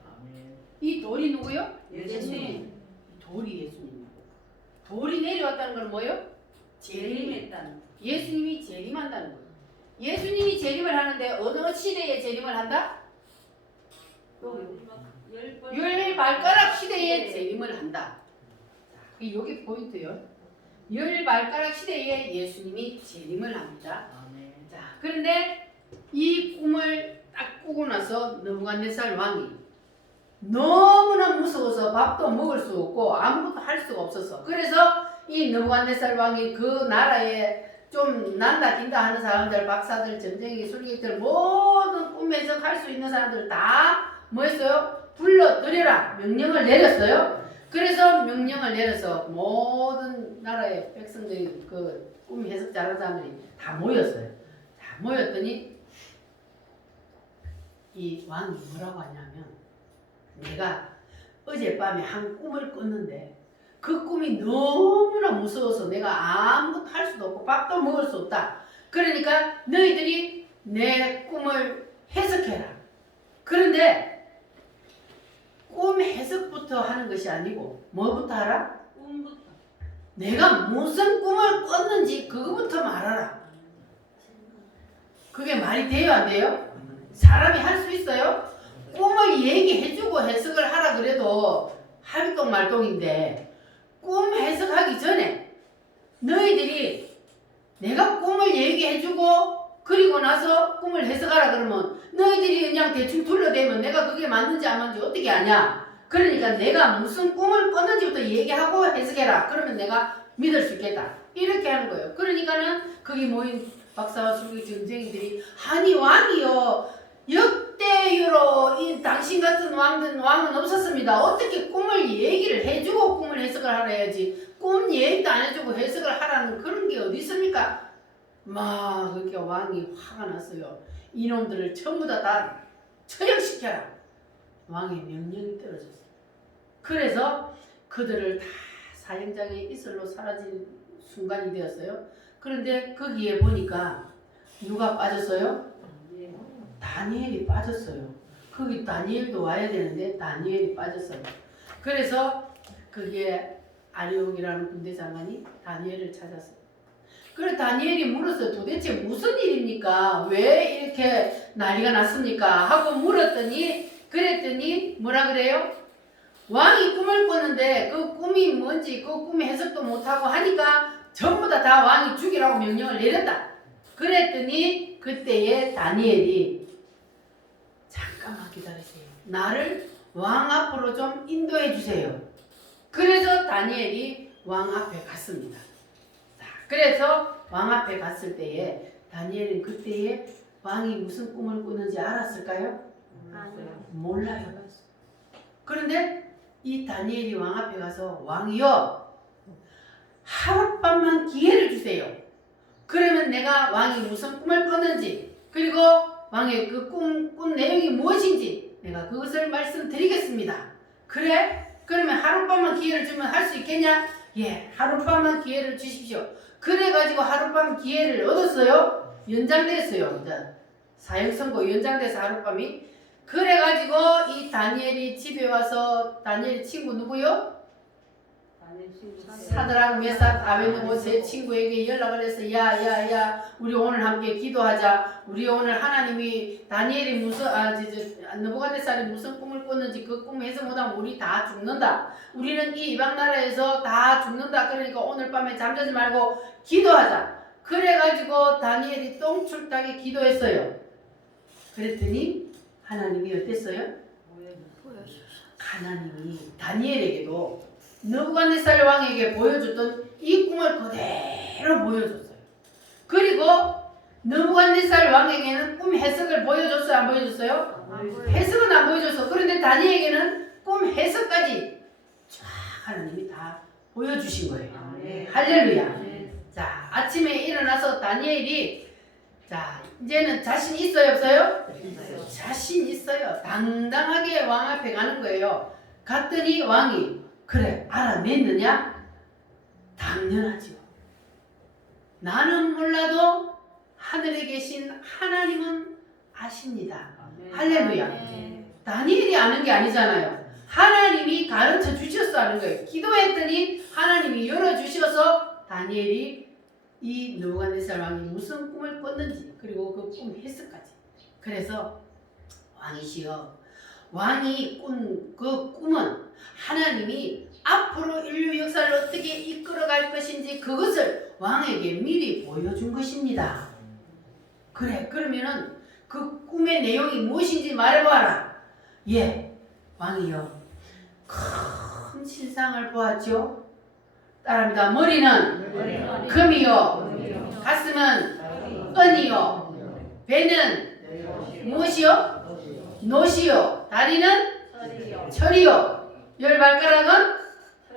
이 돌이 누구요? 예수님. 돌이 예수님. 돌이 내려왔다는 건 뭐예요? 재림했다는. 예수님이 재림한다는 거예요. 예수님이 재림을 하는데 어느 시대에 재림을 한다? 열 발가락 시대에 재림을 한다. 여기 포인트요. 열 발가락 시대에 예수님이 재림을 합니다. 자, 그런데 이 꿈을 딱 꾸고 나서 느부갓네살 왕이 너무나 무서워서 밥도 먹을 수 없고 아무것도 할 수가 없었어. 그래서 이 느부갓네살 왕이 그 나라에 좀 난다 긴다 하는 사람들, 박사들, 점쟁이, 술객들 모든 꿈 해석할 수 있는 사람들 다 뭐 했어요? 불러들여라 명령을 내렸어요. 그래서 명령을 내려서 모든 나라의 백성들이 그 꿈 해석 잘하는 사람들이 다 모였어요. 다 모였더니 이 왕이 뭐라고 하냐면, 내가 어젯밤에 한 꿈을 꿨는데 그 꿈이 너무나 무서워서 내가 아무것도 할 수도 없고 밥도 먹을 수 없다. 그러니까 너희들이 내 꿈을 해석해라. 그런데 꿈 해석부터 하는 것이 아니고 뭐부터 하라? 꿈부터. 내가 무슨 꿈을 꿨는지 그거부터 말하라. 그게 말이 돼요, 안 돼요? 사람이 할 수 있어요? 꿈을 얘기해주고 해석을 하라 그래도 할똥말똥인데, 꿈 해석하기 전에 너희들이 내가 꿈을 얘기해주고 그리고 나서 꿈을 해석하라 그러면 너희들이 그냥 대충 둘러대면 내가 그게 맞는지 안 맞는지 어떻게 아냐? 그러니까 내가 무슨 꿈을 꿨는지부터 얘기하고 해석해라. 그러면 내가 믿을 수 있겠다. 이렇게 하는 거예요. 그러니까는 거기 모인 박사와 술기 전쟁이들이, 아니 왕이요, 역대유로 이 당신 같은 왕은 없었습니다. 어떻게 꿈을 꿈을 얘기를 해주고 꿈을 해석을 하라 해야지 꿈 얘기도 안 해주고 해석을 하라는 그런 게 어디 있습니까? 막 그렇게 왕이 화가 났어요. 이놈들을 전부 다 처형시켜라. 왕의 명령이 떨어졌어요. 그래서 그들을 다 사형장에 이슬로 사라진 순간이 되었어요. 그런데 거기에 보니까 누가 빠졌어요? 다니엘이 빠졌어요. 거기 다니엘도 와야 되는데 다니엘이 빠졌어요. 그래서 거기에 아리옥이라는 군대 장관이 다니엘을 찾았어요. 그래 다니엘이 물었어요. 도대체 무슨 일입니까? 왜 이렇게 난리가 났습니까? 하고 물었더니 그랬더니 뭐라 그래요? 왕이 꿈을 꿨는데 그 꿈이 뭔지 그 꿈의 해석도 못하고 하니까 전부 다 왕이 죽이라고 명령을 내렸다. 그랬더니 그때에 다니엘이 잠깐만 기다리세요. 나를 왕 앞으로 좀 인도해 주세요. 그래서 다니엘이 왕 앞에 갔습니다. 자, 그래서 왕 앞에 갔을 때에 다니엘은 그때에 왕이 무슨 꿈을 꾸는지 알았을까요? 몰라요. 그런데 이 다니엘이 왕 앞에 가서 왕이여 하룻밤만 기회를 주세요. 그러면 내가 왕이 무슨 꿈을 꿨는지 그리고 왕의 그 꿈 내용이 무엇인지 내가 그것을 말씀드리겠습니다. 그래? 그러면 하룻밤만 기회를 주면 할 수 있겠냐? 예, 하룻밤만 기회를 주십시오. 그래가지고 하룻밤 기회를 얻었어요. 연장됐어요. 사형선고 연장돼서 하룻밤이. 그래가지고 이 다니엘이 집에 와서 다니엘 친구 누구요? 사드락 메삭 아벤노고 제 친구에게 연락을 해서 야야야 우리 오늘 함께 기도하자. 우리 오늘 하나님이 다니엘이 무슨 느부갓네살이 무슨 꿈을 꿨는지 그 꿈 해석 못하면 우리 다 죽는다. 우리는 이 이방 나라에서 다 죽는다. 그러니까 오늘 밤에 잠자지 말고 기도하자. 그래가지고 다니엘이 똥출딱에 기도했어요. 그랬더니 하나님이 어땠어요? 하나님이 다니엘에게도 느부갓네살 왕에게 보여줬던 이 꿈을 그대로 보여줬어요. 그리고 느부갓네살 왕에게는 꿈 해석을 보여줬어요? 안 보여줬어요? 해석은 안 보여줬어. 그런데 다니엘에게는 꿈 해석까지 쫙 하나님이 다 보여주신 거예요. 할렐루야. 자, 아침에 일어나서 다니엘이 자 이제는 자신 있어요 없어요? 자신 있어요. 당당하게 왕 앞에 가는 거예요. 갔더니 왕이 그래 알아냈느냐? 당연하죠. 나는 몰라도 하늘에 계신 하나님은 아십니다. 할렐루야. 다니엘이 아는 게 아니잖아요. 하나님이 가르쳐 주셔서 아는 거예요. 기도했더니 하나님이 열어주셔서 다니엘이 이 느부갓네살 왕이 무슨 꿈을 꿨는지 그리고 그 꿈 해석까지. 그래서 왕이시여 왕이 꾼 그 꿈은 하나님이 앞으로 인류 역사를 어떻게 이끌어갈 것인지 그것을 왕에게 미리 보여준 것입니다. 그래 그러면은 그 꿈의 내용이 무엇인지 말해봐라. 예 왕이여 큰 신상을 보았죠. 따라합니다. 머리는 금이요 가슴은 은이요 배는 무엇이요? 노시요 다리는 철이요 열 발가락은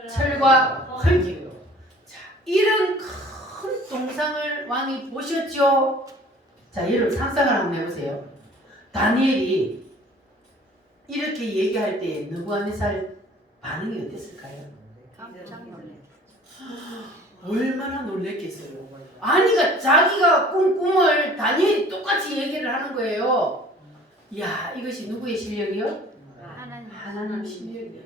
철과 흙이요. 자, 이런 큰 동상을 왕이 보셨죠. 자, 여러분 상상을 한번 해보세요. 다니엘이 이렇게 얘기할 때 느부갓네살 반응이 어땠을까요? 깜짝 놀랐어요. 얼마나 놀랬겠어요. 아니가 자기가 꾼 꿈을 다니엘이 똑같이 얘기를 하는 거예요. 야, 이것이 누구의 실력이요? 하나님 실력이에요.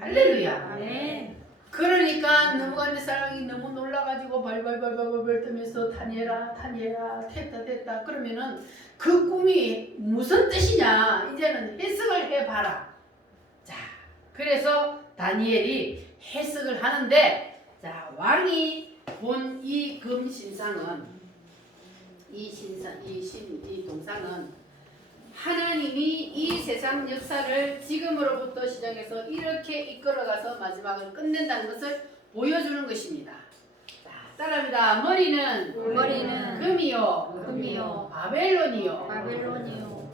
할렐루야. 아멘. 그러니까 느부갓네살 왕이 너무 놀라가지고 벌벌 뜨면서 다니엘아 됐다 그러면은 그 꿈이 무슨 뜻이냐 이제는 해석을 해봐라. 자, 그래서 다니엘이 해석을 하는데 자 왕이 본 이 금신상은 이 동상은 하나님이 이 세상 역사를 지금으로부터 시작해서 이렇게 이끌어가서 마지막을 끝낸다는 것을 보여주는 것입니다. 자, 따라합니다. 머리는 금이요 바벨론이요. 바벨론이요.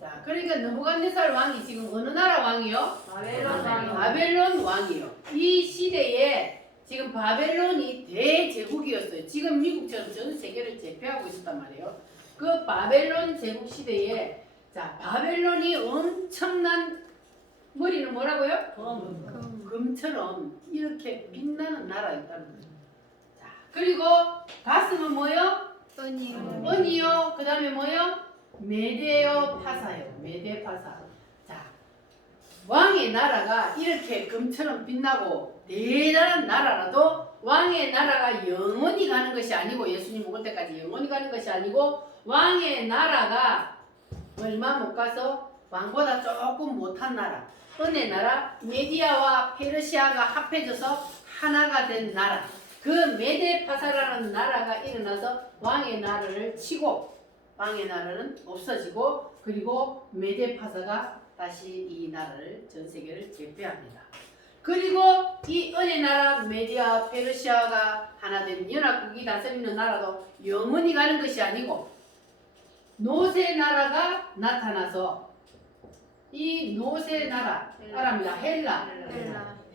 자, 그러니까 느부갓네살 왕이 지금 어느 나라 왕이요? 누구예요? 바벨론 왕이요. 이 시대에 지금 바벨론이 대제국이었어요. 지금 미국처럼 전 세계를 제패하고 있었단 말이에요. 그 바벨론 제국 시대에 자 바벨론이 엄청난 머리는 뭐라고요? 금처럼 이렇게 빛나는 나라였다는 거죠. 자 그리고 가슴은 뭐요? 은이요. 그 다음에 뭐요? 메데요 파사요. 메데 파사. 자 왕의 나라가 이렇게 금처럼 빛나고 대단한 나라라도 왕의 나라가 영원히 가는 것이 아니고 예수님 올 때까지 영원히 가는 것이 아니고 왕의 나라가 얼마 못 가서 왕보다 조금 못한 나라 은혜 나라 메디아와 페르시아가 합해져서 하나가 된 나라 그 메데파사라는 나라가 일어나서 왕의 나라를 치고 왕의 나라는 없어지고 그리고 메데파사가 다시 이 나라를 전 세계를 제패합니다. 그리고 이 은혜 나라 메디아 페르시아가 하나 된 연합국이 다스리는 나라도 영원히 가는 것이 아니고 노세 나라가 나타나서 이 노세 나라 알합니다.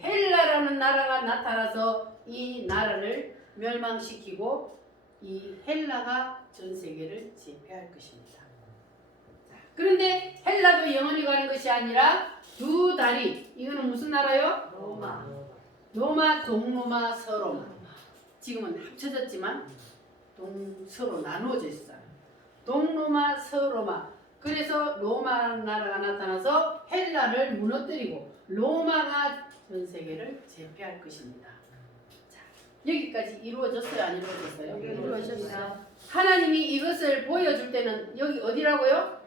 헬라라는 나라가 나타나서 이 나라를 멸망시키고 이 헬라가 전 세계를 제패할 것입니다. 그런데 헬라도 영원히 가는 것이 아니라 두 다리 이거는 무슨 나라요? 로마, 동로마, 서로마. 지금은 합쳐졌지만 서로 나누어져 있어요. 동로마, 서로마. 그래서 로마라는 나라가 나타나서 헬라를 무너뜨리고 로마가 전 세계를 제패할 것입니다. 자, 여기까지 이루어졌어요? 안 이루어졌어요? 이루어졌어요. 하나님이 이것을 보여줄 때는 여기 어디라고요?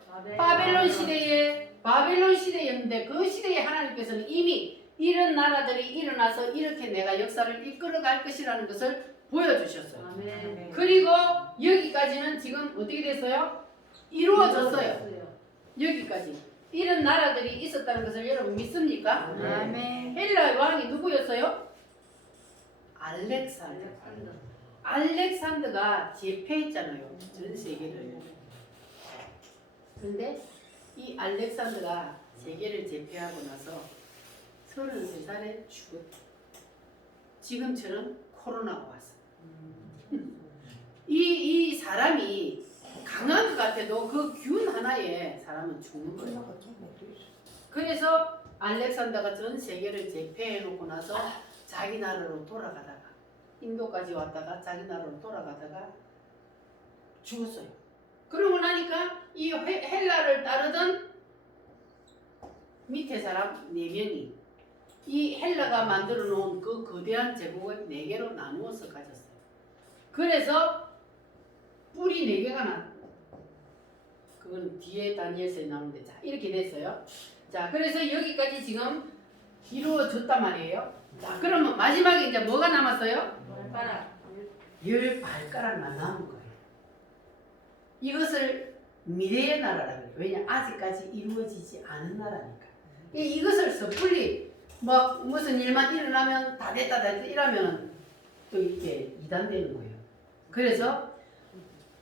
바벨론 시대였는데 그 시대에 하나님께서는 이미 이런 나라들이 일어나서 이렇게 내가 역사를 이끌어갈 것이라는 것을 보여주셨어요. 그리고 여기까지는 지금 어떻게 됐어요? 이루어졌어요. 여기까지 이런 나라들이 있었다는 것을 여러분 믿습니까? 헬라의 왕이 누구였어요? 알렉산더가 제패했잖아요. 전 세계를. 그런데 이 알렉산더가 세계를 제패하고 나서 33살에 죽었죠. 지금처럼 코로나가 왔어. 이 사람이 강한 것 같아도 그 균 하나에 사람은 죽는 거예요. 그래서 알렉산더가 전 세계를 제패해놓고 나서 자기 나라로 돌아가다가 인도까지 왔다가 자기 나라로 돌아가다가 죽었어요. 그러고 나니까 이 헬라를 따르던 밑에 사람 4명이 이 헬라가 만들어 놓은 그 거대한 제국을 4개로 나누어서 가졌어요. 그래서 뿔이 4개가 나. 그건 뒤에 다니엘서에 나오는데 자 이렇게 됐어요. 자 그래서 여기까지 지금 이루어졌단 말이에요. 자 그러면 마지막에 이제 뭐가 남았어요? 10발가락만 남은 거예요. 이것을 미래의 나라라고 해요. 왜냐 아직까지 이루어지지 않은 나라니까. 이것을 섣불리 뭐 무슨 일만 일어나면 다 됐다 이러면 또 이렇게 이단되는 거예요. 그래서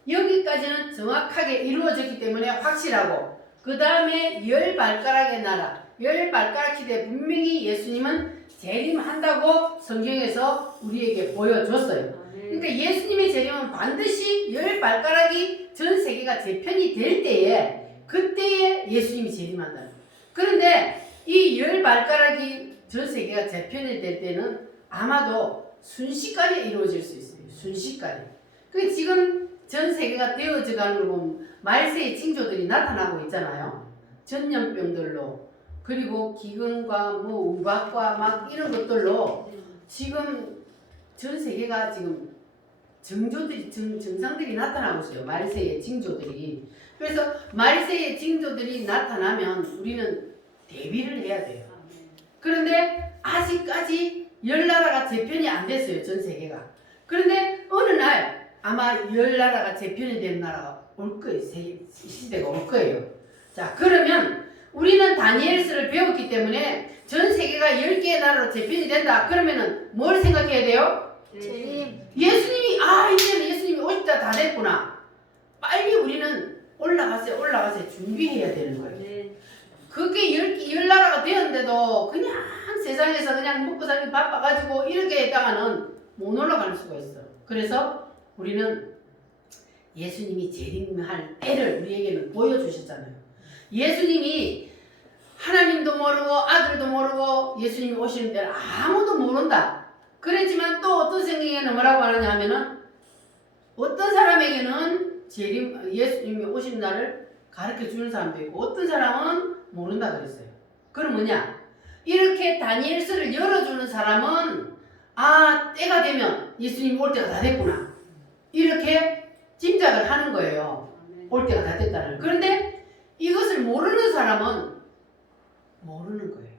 여기까지는 정확하게 이루어졌기 때문에 확실하고 그 다음에 10발가락의 나라 10발가락 시대 분명히 예수님은 재림한다고 성경에서 우리에게 보여줬어요. 그러니까 예수님의 재림은 반드시 10발가락이 전 세계가 재편이 될 때에 그때에 예수님이 재림한다는 거예요. 그런데 이 10발가락이 전 세계가 재편이 될 때는 아마도 순식간에 이루어질 수 있어요. 순식간에. 그 지금 전 세계가 되어져 가는 걸 보면 말세의 징조들이 나타나고 있잖아요. 전염병들로 그리고 기근과 뭐 우박과 막 이런 것들로 지금 전 세계가 지금 증상들이 나타나고 있어요. 말세의 징조들이. 그래서 말세의 징조들이 나타나면 우리는 대비를 해야 돼요. 그런데 아직까지 10나라가 재편이 안 됐어요. 전 세계가. 그런데 어느 날 아마 10나라가 재편이 된 나라가 올 거예요. 시대가 올 거예요. 자 그러면 우리는 다니엘서를 배웠기 때문에 전 세계가 10개의 나라로 재편이 된다. 그러면은 뭘 생각해야 돼요? 재림. 예수님이 이제는 예수님이 올 때 다 됐구나. 빨리 우리는 올라가서 준비해야 되는 거예요. 그게 10나라가 되었는데도 그냥 세상에서 그냥 먹고 살기 바빠가지고 이렇게 했다가는 못 올라갈 수가 있어. 그래서 우리는 예수님이 재림할 때를 우리에게는 보여주셨잖아요. 예수님이 하나님도 모르고 아들도 모르고 예수님이 오시는 때를 아무도 모른다. 그랬지만 또 어떤 성경에는 뭐라고 하느냐 하면은 어떤 사람에게는 예수님이 오시는 날을 가르쳐 주는 사람도 있고 어떤 사람은 모른다 그랬어요. 그럼 뭐냐? 이렇게 다니엘서를 열어주는 사람은 아 때가 되면 예수님이 올 때가 다 됐구나 이렇게 짐작을 하는 거예요. 올 때가 다 됐다는. 그런데 이것을 모르는 사람은 모르는 거예요.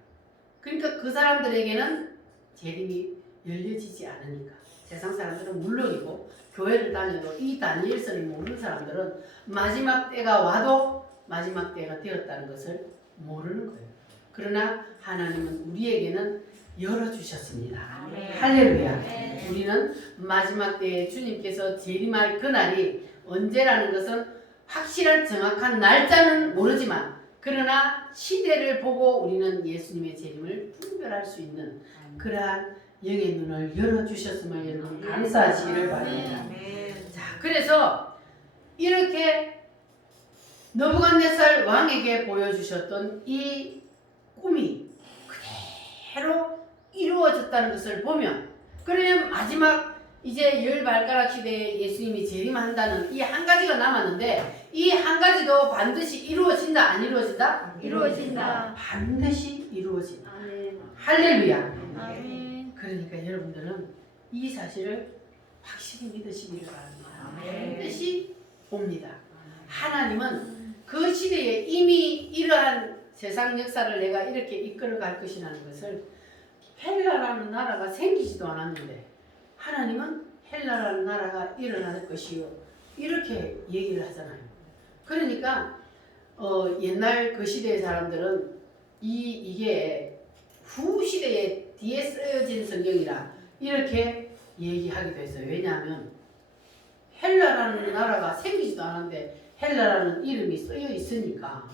그러니까 그 사람들에게는 재림이 열려지지 않으니까 세상 사람들은 물론이고 교회를 다녀도 이 다니엘서를 모르는 사람들은 마지막 때가 와도 마지막 때가 되었다는 것을 모르는 거예요. 그러나 하나님은 우리에게는 열어주셨습니다. 할렐루야. 우리는 마지막 때에 주님께서 재림할 그날이 언제라는 것은 확실한 정확한 날짜는 모르지만 그러나 시대를 보고 우리는 예수님의 재림을 분별할 수 있는 그러한 영의 눈을 열어주셨음을 여러분 감사하시기를 바랍니다. 자, 그래서 이렇게 느부갓네살 왕에게 보여주셨던 이 꿈이 그대로 이루어졌다는 것을 보면 그러면 마지막 이제 열 발가락 시대에 예수님이 재림한다는 이 한 가지가 남았는데 이 한 가지도 반드시 이루어진다 안 이루어진다? 이루어진다. 반드시 이루어진다. 아멘. 할렐루야. 아멘. 그러니까 여러분들은 이 사실을 확실히 믿으시기를 바랍니다. 아멘. 반드시 옵니다. 하나님은 그 시대에 이미 이러한 세상 역사를 내가 이렇게 이끌어 갈 것이라는 것을 헬라라는 나라가 생기지도 않았는데 하나님은 헬라라는 나라가 일어날 것이요 이렇게 얘기를 하잖아요. 그러니까 옛날 그 시대의 사람들은 이게 후 시대에 뒤에 쓰여진 성경이라 이렇게 얘기하기도 했어요. 왜냐하면 헬라라는 나라가 생기지도 않았는데 헬라라는 이름이 쓰여 있으니까.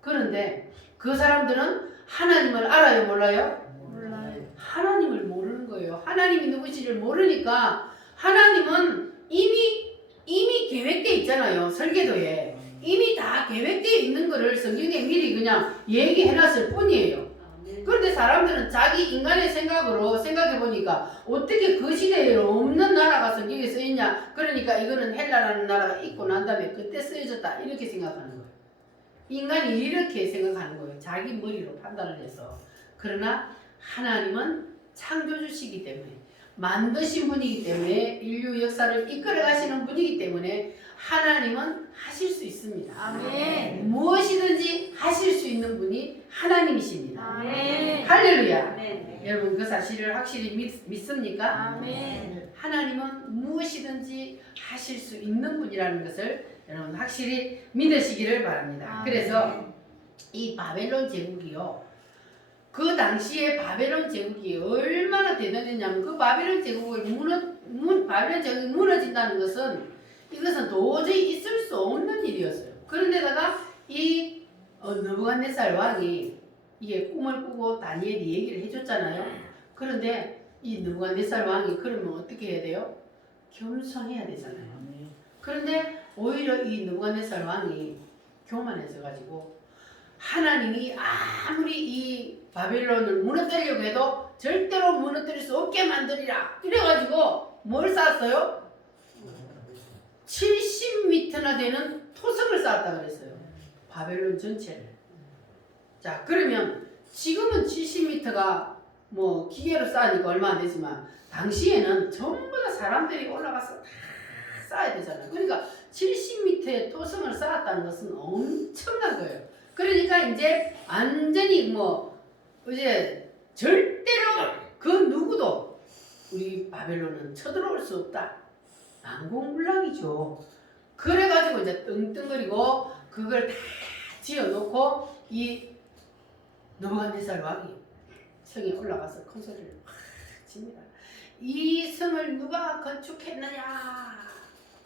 그런데 그 사람들은 하나님을 알아요 몰라요? 몰라요. 하나님을 모르는 거예요. 하나님이 누구신지를 모르니까 하나님은 이미 계획되어 있잖아요. 설계도에 이미 다 계획되어 있는 거를 성경에 미리 그냥 얘기해놨을 뿐이에요. 그런데 사람들은 자기 인간의 생각으로 생각해보니까 어떻게 그 시대에 없는 나라가 성경에 쓰였냐. 그러니까 이거는 헬라라는 나라가 있고 난 다음에 그때 쓰여졌다 이렇게 생각하는 거예요. 인간이 이렇게 생각하는 거예요. 자기 머리로 판단을 해서. 그러나 하나님은 창조주시기 때문에 만드신 분이기 때문에 인류 역사를 이끌어 가시는 분이기 때문에 하나님은 하실 수 있습니다. 아멘. 무엇이든지 하실 수 있는 분이 하나님이십니다. 아멘. 할렐루야. 아멘. 여러분 그 사실을 확실히 믿습니까? 아멘. 하나님은 무엇이든지 하실 수 있는 분이라는 것을 여러분 확실히 믿으시기를 바랍니다. 아멘. 그래서 이 바벨론 제국이요. 그 당시에 바벨론 제국이 얼마나 대단했냐면 그 바벨론 제국이 무너진다는 것은 이것은 도저히 있을 수 없는 일이었어요. 그런데다가 이 느부갓네살 왕이 이게 꿈을 꾸고 다니엘이 얘기를 해줬잖아요. 그런데 이 느부갓네살 왕이 그러면 어떻게 해야 돼요? 겸손해야 되잖아요. 그런데 오히려 이 느부갓네살 왕이 교만해져 가지고 하나님이 아무리 이 바벨론을 무너뜨리려고 해도 절대로 무너뜨릴 수 없게 만들리라 이래가지고 뭘 쌓았어요? 70m나 되는 토성을 쌓았다 그랬어요. 바벨론 전체를. 자, 그러면 지금은 70m가 뭐 기계로 쌓으니까 얼마 안 되지만 당시에는 전부 다 사람들이 올라가서 다 쌓아야 되잖아요. 그러니까 70m의 토성을 쌓았다는 것은 엄청난 거예요. 그러니까 이제 완전히 이제 절대로 그 누구도 우리 바벨론은 쳐들어올 수 없다. 난공불락이죠. 그래가지고 이제 떵떵거리고 그걸 다 지어놓고 이 느부갓네살 왕이 성에 올라가서 큰 소리를 확 칩니다. 이 성을 누가 건축했느냐?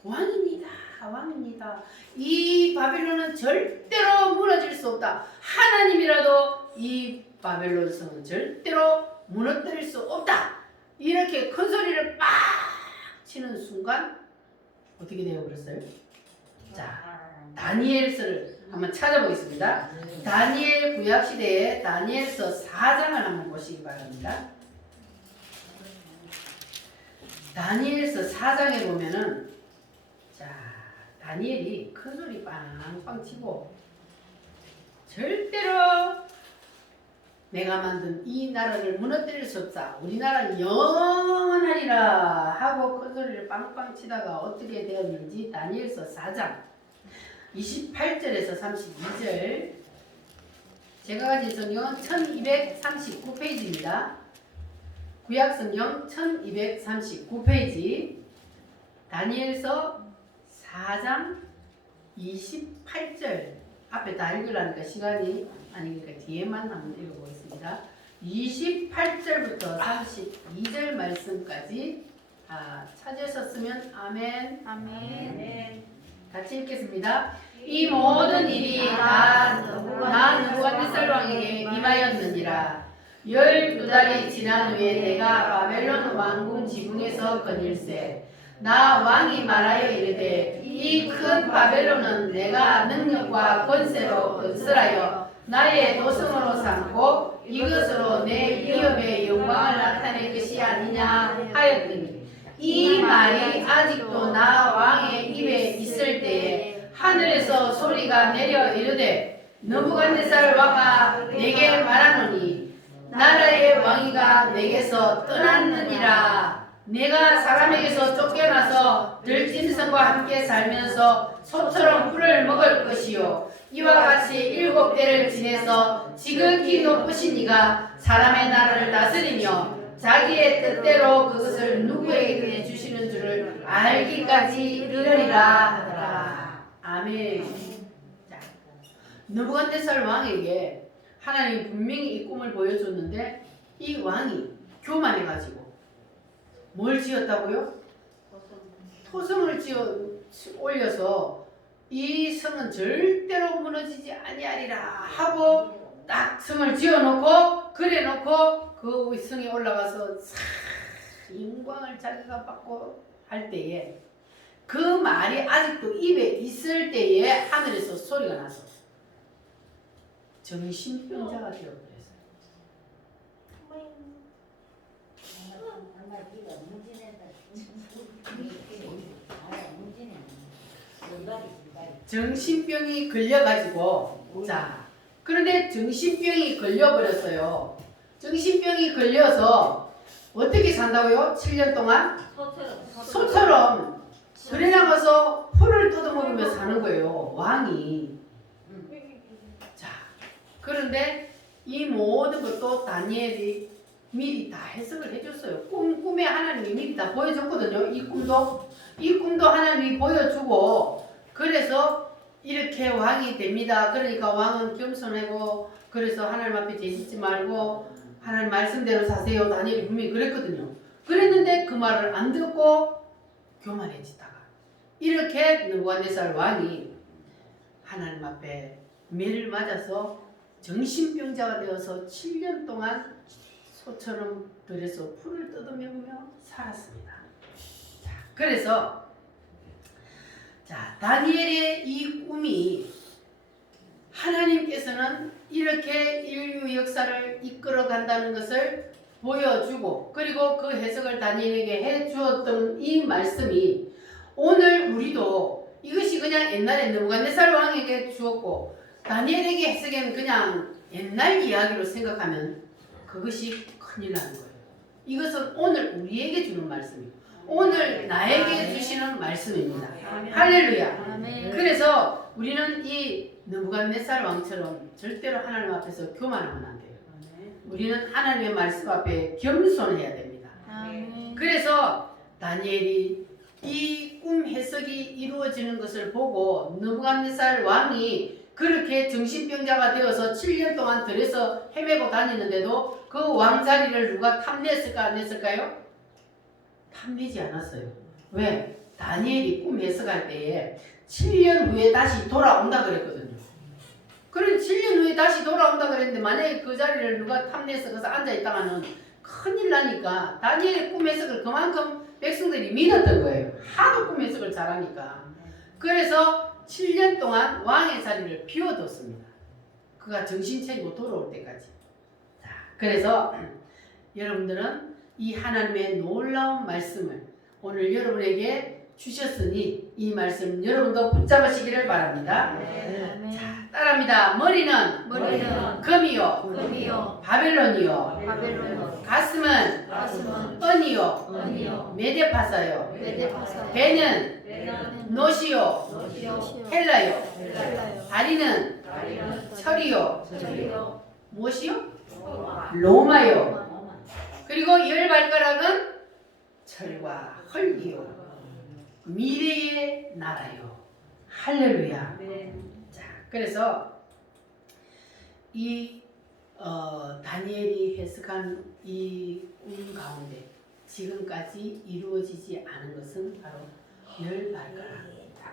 왕입니다. 왕입니다. 이 바벨론은 절대로 무너질 수 없다. 하나님이라도 이 바벨론 성은 절대로 무너뜨릴 수 없다. 이렇게 큰 소리를 빡 치는 순간 어떻게 되어버렸어요? 자, 다니엘서를 한번 찾아보겠습니다. 다니엘 구약시대에 다니엘서 4장을 한번 보시기 바랍니다. 다니엘서 4장에 보면은 자, 다니엘이 큰 소리 빵빵 치고 절대로 내가 만든 이 나라를 무너뜨릴 수 없다. 우리나라는 영원하리라 하고 큰 소리를 빵빵 치다가 어떻게 되었는지 다니엘서 4장 28절에서 32절 제가 가진 성경은 1239페이지입니다. 구약성경 1239페이지 다니엘서 4장 28절 앞에 다 읽으려니까 시간이 아니니까 뒤에만 한번 읽어보겠습니다. 28절부터 32절 말씀까지 찾으셨으면 아멘. 아멘. 같이 읽겠습니다. 이 모든 일이 다 느부갓네살 왕에게 임하였느니라. 12달이 지난 후에 내가 바벨론 왕궁 지붕에서 거닐세 나 왕이 말하여 이르되 이 큰 바벨론은 내가 능력과 권세로 건설하여 나의 도성으로 삼고 이것으로 내 위엄의 영광을 나타낼 것이 아니냐 하였더니 이 말이 아직도 나 왕의 입에 있을 때에 하늘에서 소리가 내려 이르되 느부갓네살 왕아 내게 말하노니 나라의 왕위가 내게서 떠났느니라. 내가 사람에게서 쫓겨나서 들짐승과 함께 살면서 소처럼 풀을 먹을 것이요 이와 같이 7대를 지내서 지극히 높으신 이가 사람의 나라를 다스리며 자기의 뜻대로 그것을 누구에게 주시는 줄을 알기까지 이르리라 하더라. 아멘. 자, 느부갓네살 왕에게 하나님이 분명히 이 꿈을 보여줬는데 이 왕이 교만해가지고 뭘 지었다고요? 토성을 올려서 이 성은 절대로 무너지지 아니하리라 하고 딱 성을 지어놓고 그래놓고 그 성에 올라가서 영광을 자기가 받고 할 때에 그 말이 아직도 입에 있을 때에 하늘에서 소리가 나서 정신병자가 되어버렸어요. 정신병이 걸려가지고 자 그런데 정신병이 걸려버렸어요. 정신병이 걸려서 어떻게 산다고요? 7년 동안 소처럼 그래 나가서 풀을 뜯어먹으며 사는 거예요. 왕이. 자 그런데 이 모든 것도 다니엘이 미리 다 해석을 해줬어요. 꿈에 하나님이 미리 다 보여줬거든요. 이 꿈도 하나님이 보여주고 그래서 이렇게 왕이 됩니다. 그러니까 왕은 겸손하고 그래서 하나님 앞에 재짓지 말고 하나님 말씀대로 사세요. 다니엘이 분명히 그랬거든요. 그랬는데 그 말을 안 듣고 교만해지다가 이렇게 느부갓네살 왕이 하나님 앞에 매를 맞아서 정신병자가 되어서 7년 동안 소처럼 들에서 풀을 뜯어먹으며 살았습니다. 자, 그래서 다니엘의 이 꿈이 하나님께서는 이렇게 인류 역사를 이끌어 간다는 것을 보여주고 그리고 그 해석을 다니엘에게 해주었던 이 말씀이 오늘 우리도 이것이 그냥 옛날에 느부갓네살 왕에게 주었고 다니엘에게 해석은 그냥 옛날 이야기로 생각하면 그것이 큰일 나는 거예요. 이것은 오늘 우리에게 주는 말씀이고 오늘 나에게 주시는 말씀입니다. 할렐루야. 아멘. 그래서 우리는 이 느부갓네살 왕처럼 절대로 하나님 앞에서 교만하면 안 돼요. 우리는 하나님의 말씀 앞에 겸손해야 됩니다. 아멘. 그래서 다니엘이 이 꿈 해석이 이루어지는 것을 보고 느부갓네살 왕이 그렇게 정신병자가 되어서 7년 동안 들에서 헤매고 다니는데도 그 왕자리를 누가 탐냈을까 안 했을까요? 탐내지 않았어요. 왜? 다니엘이 꿈 해석할 때에 7년 후에 다시 돌아온다 그랬거든요. 그런 7년 후에 다시 돌아온다 그랬는데 만약에 그 자리를 누가 탐내서 거기서 앉아있다가는 큰일 나니까 다니엘의 꿈 해석을 그만큼 백성들이 믿었던 거예요. 하도 꿈 해석을 잘하니까. 그래서 7년 동안 왕의 자리를 비워뒀습니다. 그가 정신 차리고 돌아올 때까지. 자, 그래서 여러분들은 이 하나님의 놀라운 말씀을 오늘 여러분에게 주셨으니 이 말씀 여러분도 붙잡으시기를 바랍니다. 자, 따라합니다. 머리는 금이요 금이요 바벨론이요 바벨론이요 가슴은 가슴은 은이요 은이요 메데파사요 메데파사 배는 노시요 노시요 헬라요 헬라요 다리는 다리는 철이요 철이요 무엇이요? 로마요. 그리고 열 발가락은 철과 흙이요 미래의 나라요. 할렐루야. 자, 그래서 이 다니엘이 해석한 이 꿈 가운데 지금까지 이루어지지 않은 것은 바로 열 발가락.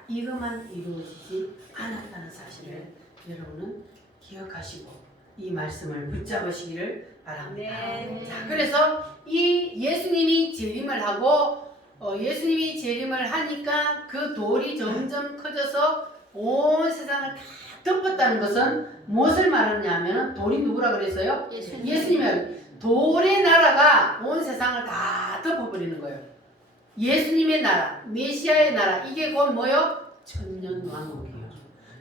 이것만 이루어지지 않았다는 사실을 여러분은 기억하시고 이 말씀을 붙잡으시기를 바랍니다. 자, 그래서 이 예수님이 재림을 하고 예수님이 재림을 하니까 그 돌이 점점 커져서 온 세상을 다 덮었다는 것은 무엇을 말하느냐면 돌이 누구라 그랬어요? 예수님이에요. 돌의 나라가 온 세상을 다 덮어버리는 거예요. 예수님의 나라, 메시아의 나라, 이게 곧 뭐요? 천년왕국이에요.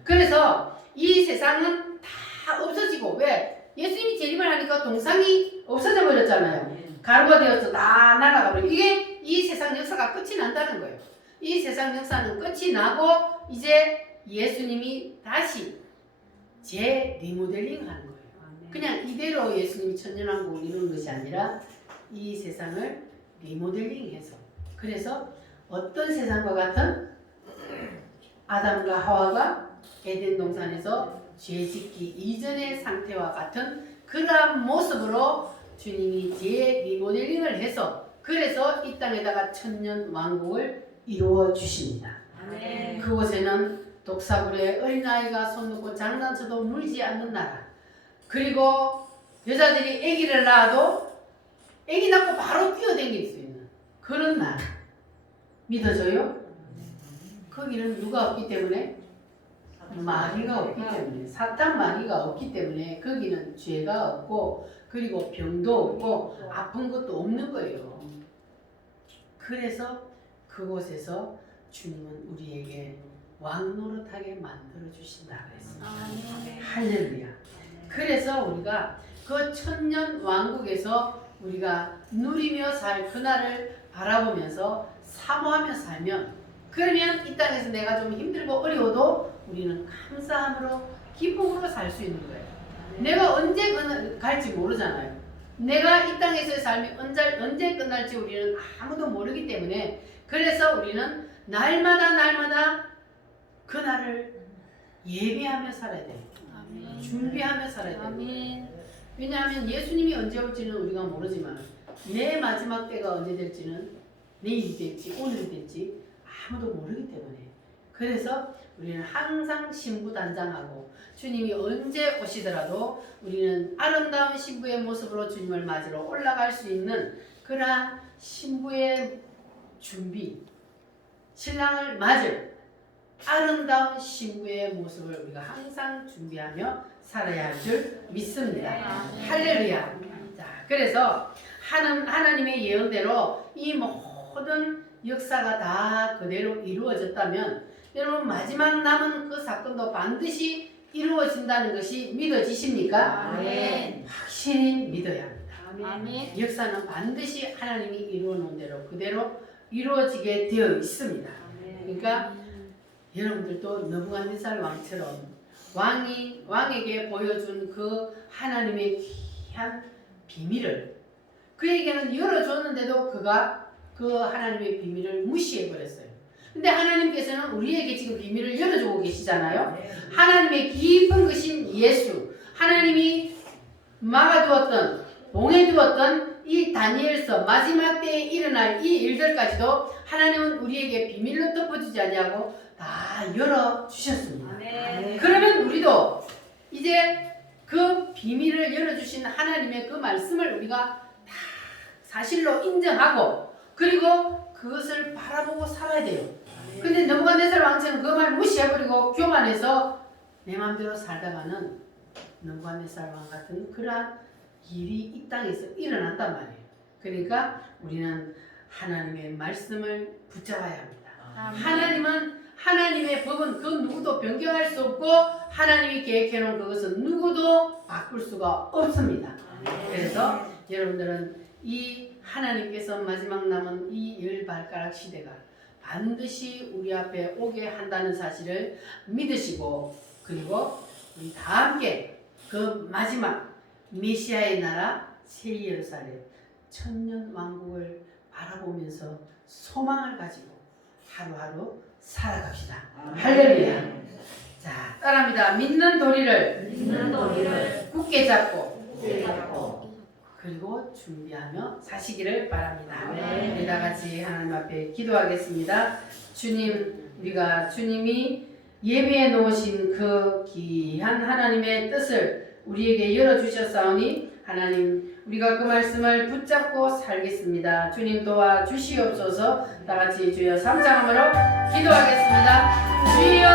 그래서 이 세상은 다 없어지고, 왜? 예수님이 재림을 하니까 동상이 없어져 버렸잖아요. 가루가 되어서 다 날아가 버리고, 이게 이 세상 역사가 끝이 난다는 거예요. 이 세상 역사는 끝이 나고 이제 예수님이 다시 재리모델링 하는 거예요. 그냥 이대로 예수님이 천년왕국을 이루는 것이 아니라 이 세상을 리모델링해서, 그래서 어떤 세상과 같은 아담과 하와가 에덴 동산에서 죄짓기 이전의 상태와 같은 그러한 모습으로 주님이 재리모델링을 해서 그래서 이 땅에다가 천년 왕국을 이루어 주십니다. 그곳에는 독사불에 어린아이가 손 놓고 장난쳐도 물지 않는 나라, 그리고 여자들이 아기를 낳아도 아기 낳고 바로 뛰어다닐 수 있는 그런 나라. 믿어져요? 거기는 누가 없기 때문에? 마귀가 없기 때문에, 사탄 마귀가 없기 때문에 거기는 죄가 없고 그리고 병도 없고 아픈 것도 없는 거예요. 그래서 그곳에서 주님은 우리에게 왕 노릇하게 만들어 주신다 그랬어요. 할렐루야. 그래서 우리가 그 천년 왕국에서 우리가 누리며 살 그날을 바라보면서 사모하며 살면, 그러면 이 땅에서 내가 좀 힘들고 어려워도 우리는 감사함으로 기쁨으로 살 수 있는 거예요. 내가 언제 갈지 모르잖아요. 내가 이 땅에서의 삶이 언제 끝날지 우리는 아무도 모르기 때문에, 그래서 우리는 날마다 그날을 예배하며 살아야 돼요. 준비하며 살아야 돼요. 왜냐하면 예수님이 언제 올지는 우리가 모르지만 내 마지막 때가 언제 될지는, 내일이 될지 오늘이 될지 아무도 모르기 때문에, 그래서 우리는 항상 신부단장하고 주님이 언제 오시더라도 우리는 아름다운 신부의 모습으로 주님을 맞으러 올라갈 수 있는 그러한 신부의 준비, 신랑을 맞을 아름다운 신부의 모습을 우리가 항상 준비하며 살아야 할 줄 믿습니다. 할렐루야. 자, 그래서 하나님의 예언대로 이 모든 역사가 다 그대로 이루어졌다면 여러분 마지막 남은 그 사건도 반드시 이루어진다는 것이 믿어지십니까? 아멘. 확실히 믿어야 합니다. 아멘. 역사는 반드시 하나님이 이루어 놓은 대로 그대로 이루어지게 되어 있습니다. 그러니까 여러분들도 느부갓네살 왕처럼 왕에게 보여준 그 하나님의 귀한 비밀을 그에게는 열어줬는데도 그가 그 하나님의 비밀을 무시해버렸어요. 근데 하나님께서는 우리에게 지금 비밀을 열어주고 계시잖아요. 하나님의 깊은 것인 예수, 하나님이 막아두었던, 봉해두었던 이 다니엘서 마지막 때에 일어날 이 일들까지도 하나님은 우리에게 비밀로 덮어주지 않냐고 다 열어주셨습니다. 그러면 우리도 이제 그 비밀을 열어주신 하나님의 그 말씀을 우리가 다 사실로 인정하고 그리고 그것을 바라보고 살아야 돼요. 근데 느부갓네살 왕처럼 그 말 무시해버리고 교만해서 내 마음대로 살다가는 느부갓네살 왕 같은 그러한 일이 이 땅에서 일어난단 말이에요. 그러니까 우리는 하나님의 말씀을 붙잡아야 합니다. 하나님은 하나님의 법은 그 누구도 변경할 수 없고 하나님이 계획해놓은 그것은 누구도 바꿀 수가 없습니다. 그래서 여러분들은 이 하나님께서 마지막 남은 이 열 발가락 시대가 반드시 우리 앞에 오게 한다는 사실을 믿으시고 그리고 우리 다 함께 그 마지막 메시아의 나라 새 예루살렘 천년 왕국을 바라보면서 소망을 가지고 하루하루 살아갑시다. 할렐루야. 자, 따라합니다. 믿는 도리를 굳게 잡고 그리고 준비하며 사시기를 바랍니다. 우리 다 같이 하나님 앞에 기도하겠습니다. 주님, 우리가 주님이 예비해 놓으신 그 귀한 하나님의 뜻을 우리에게 열어주셨사오니 하나님, 우리가 그 말씀을 붙잡고 살겠습니다. 주님 도와주시옵소서. 다 같이 주여 삼창함으로 기도하겠습니다. 주여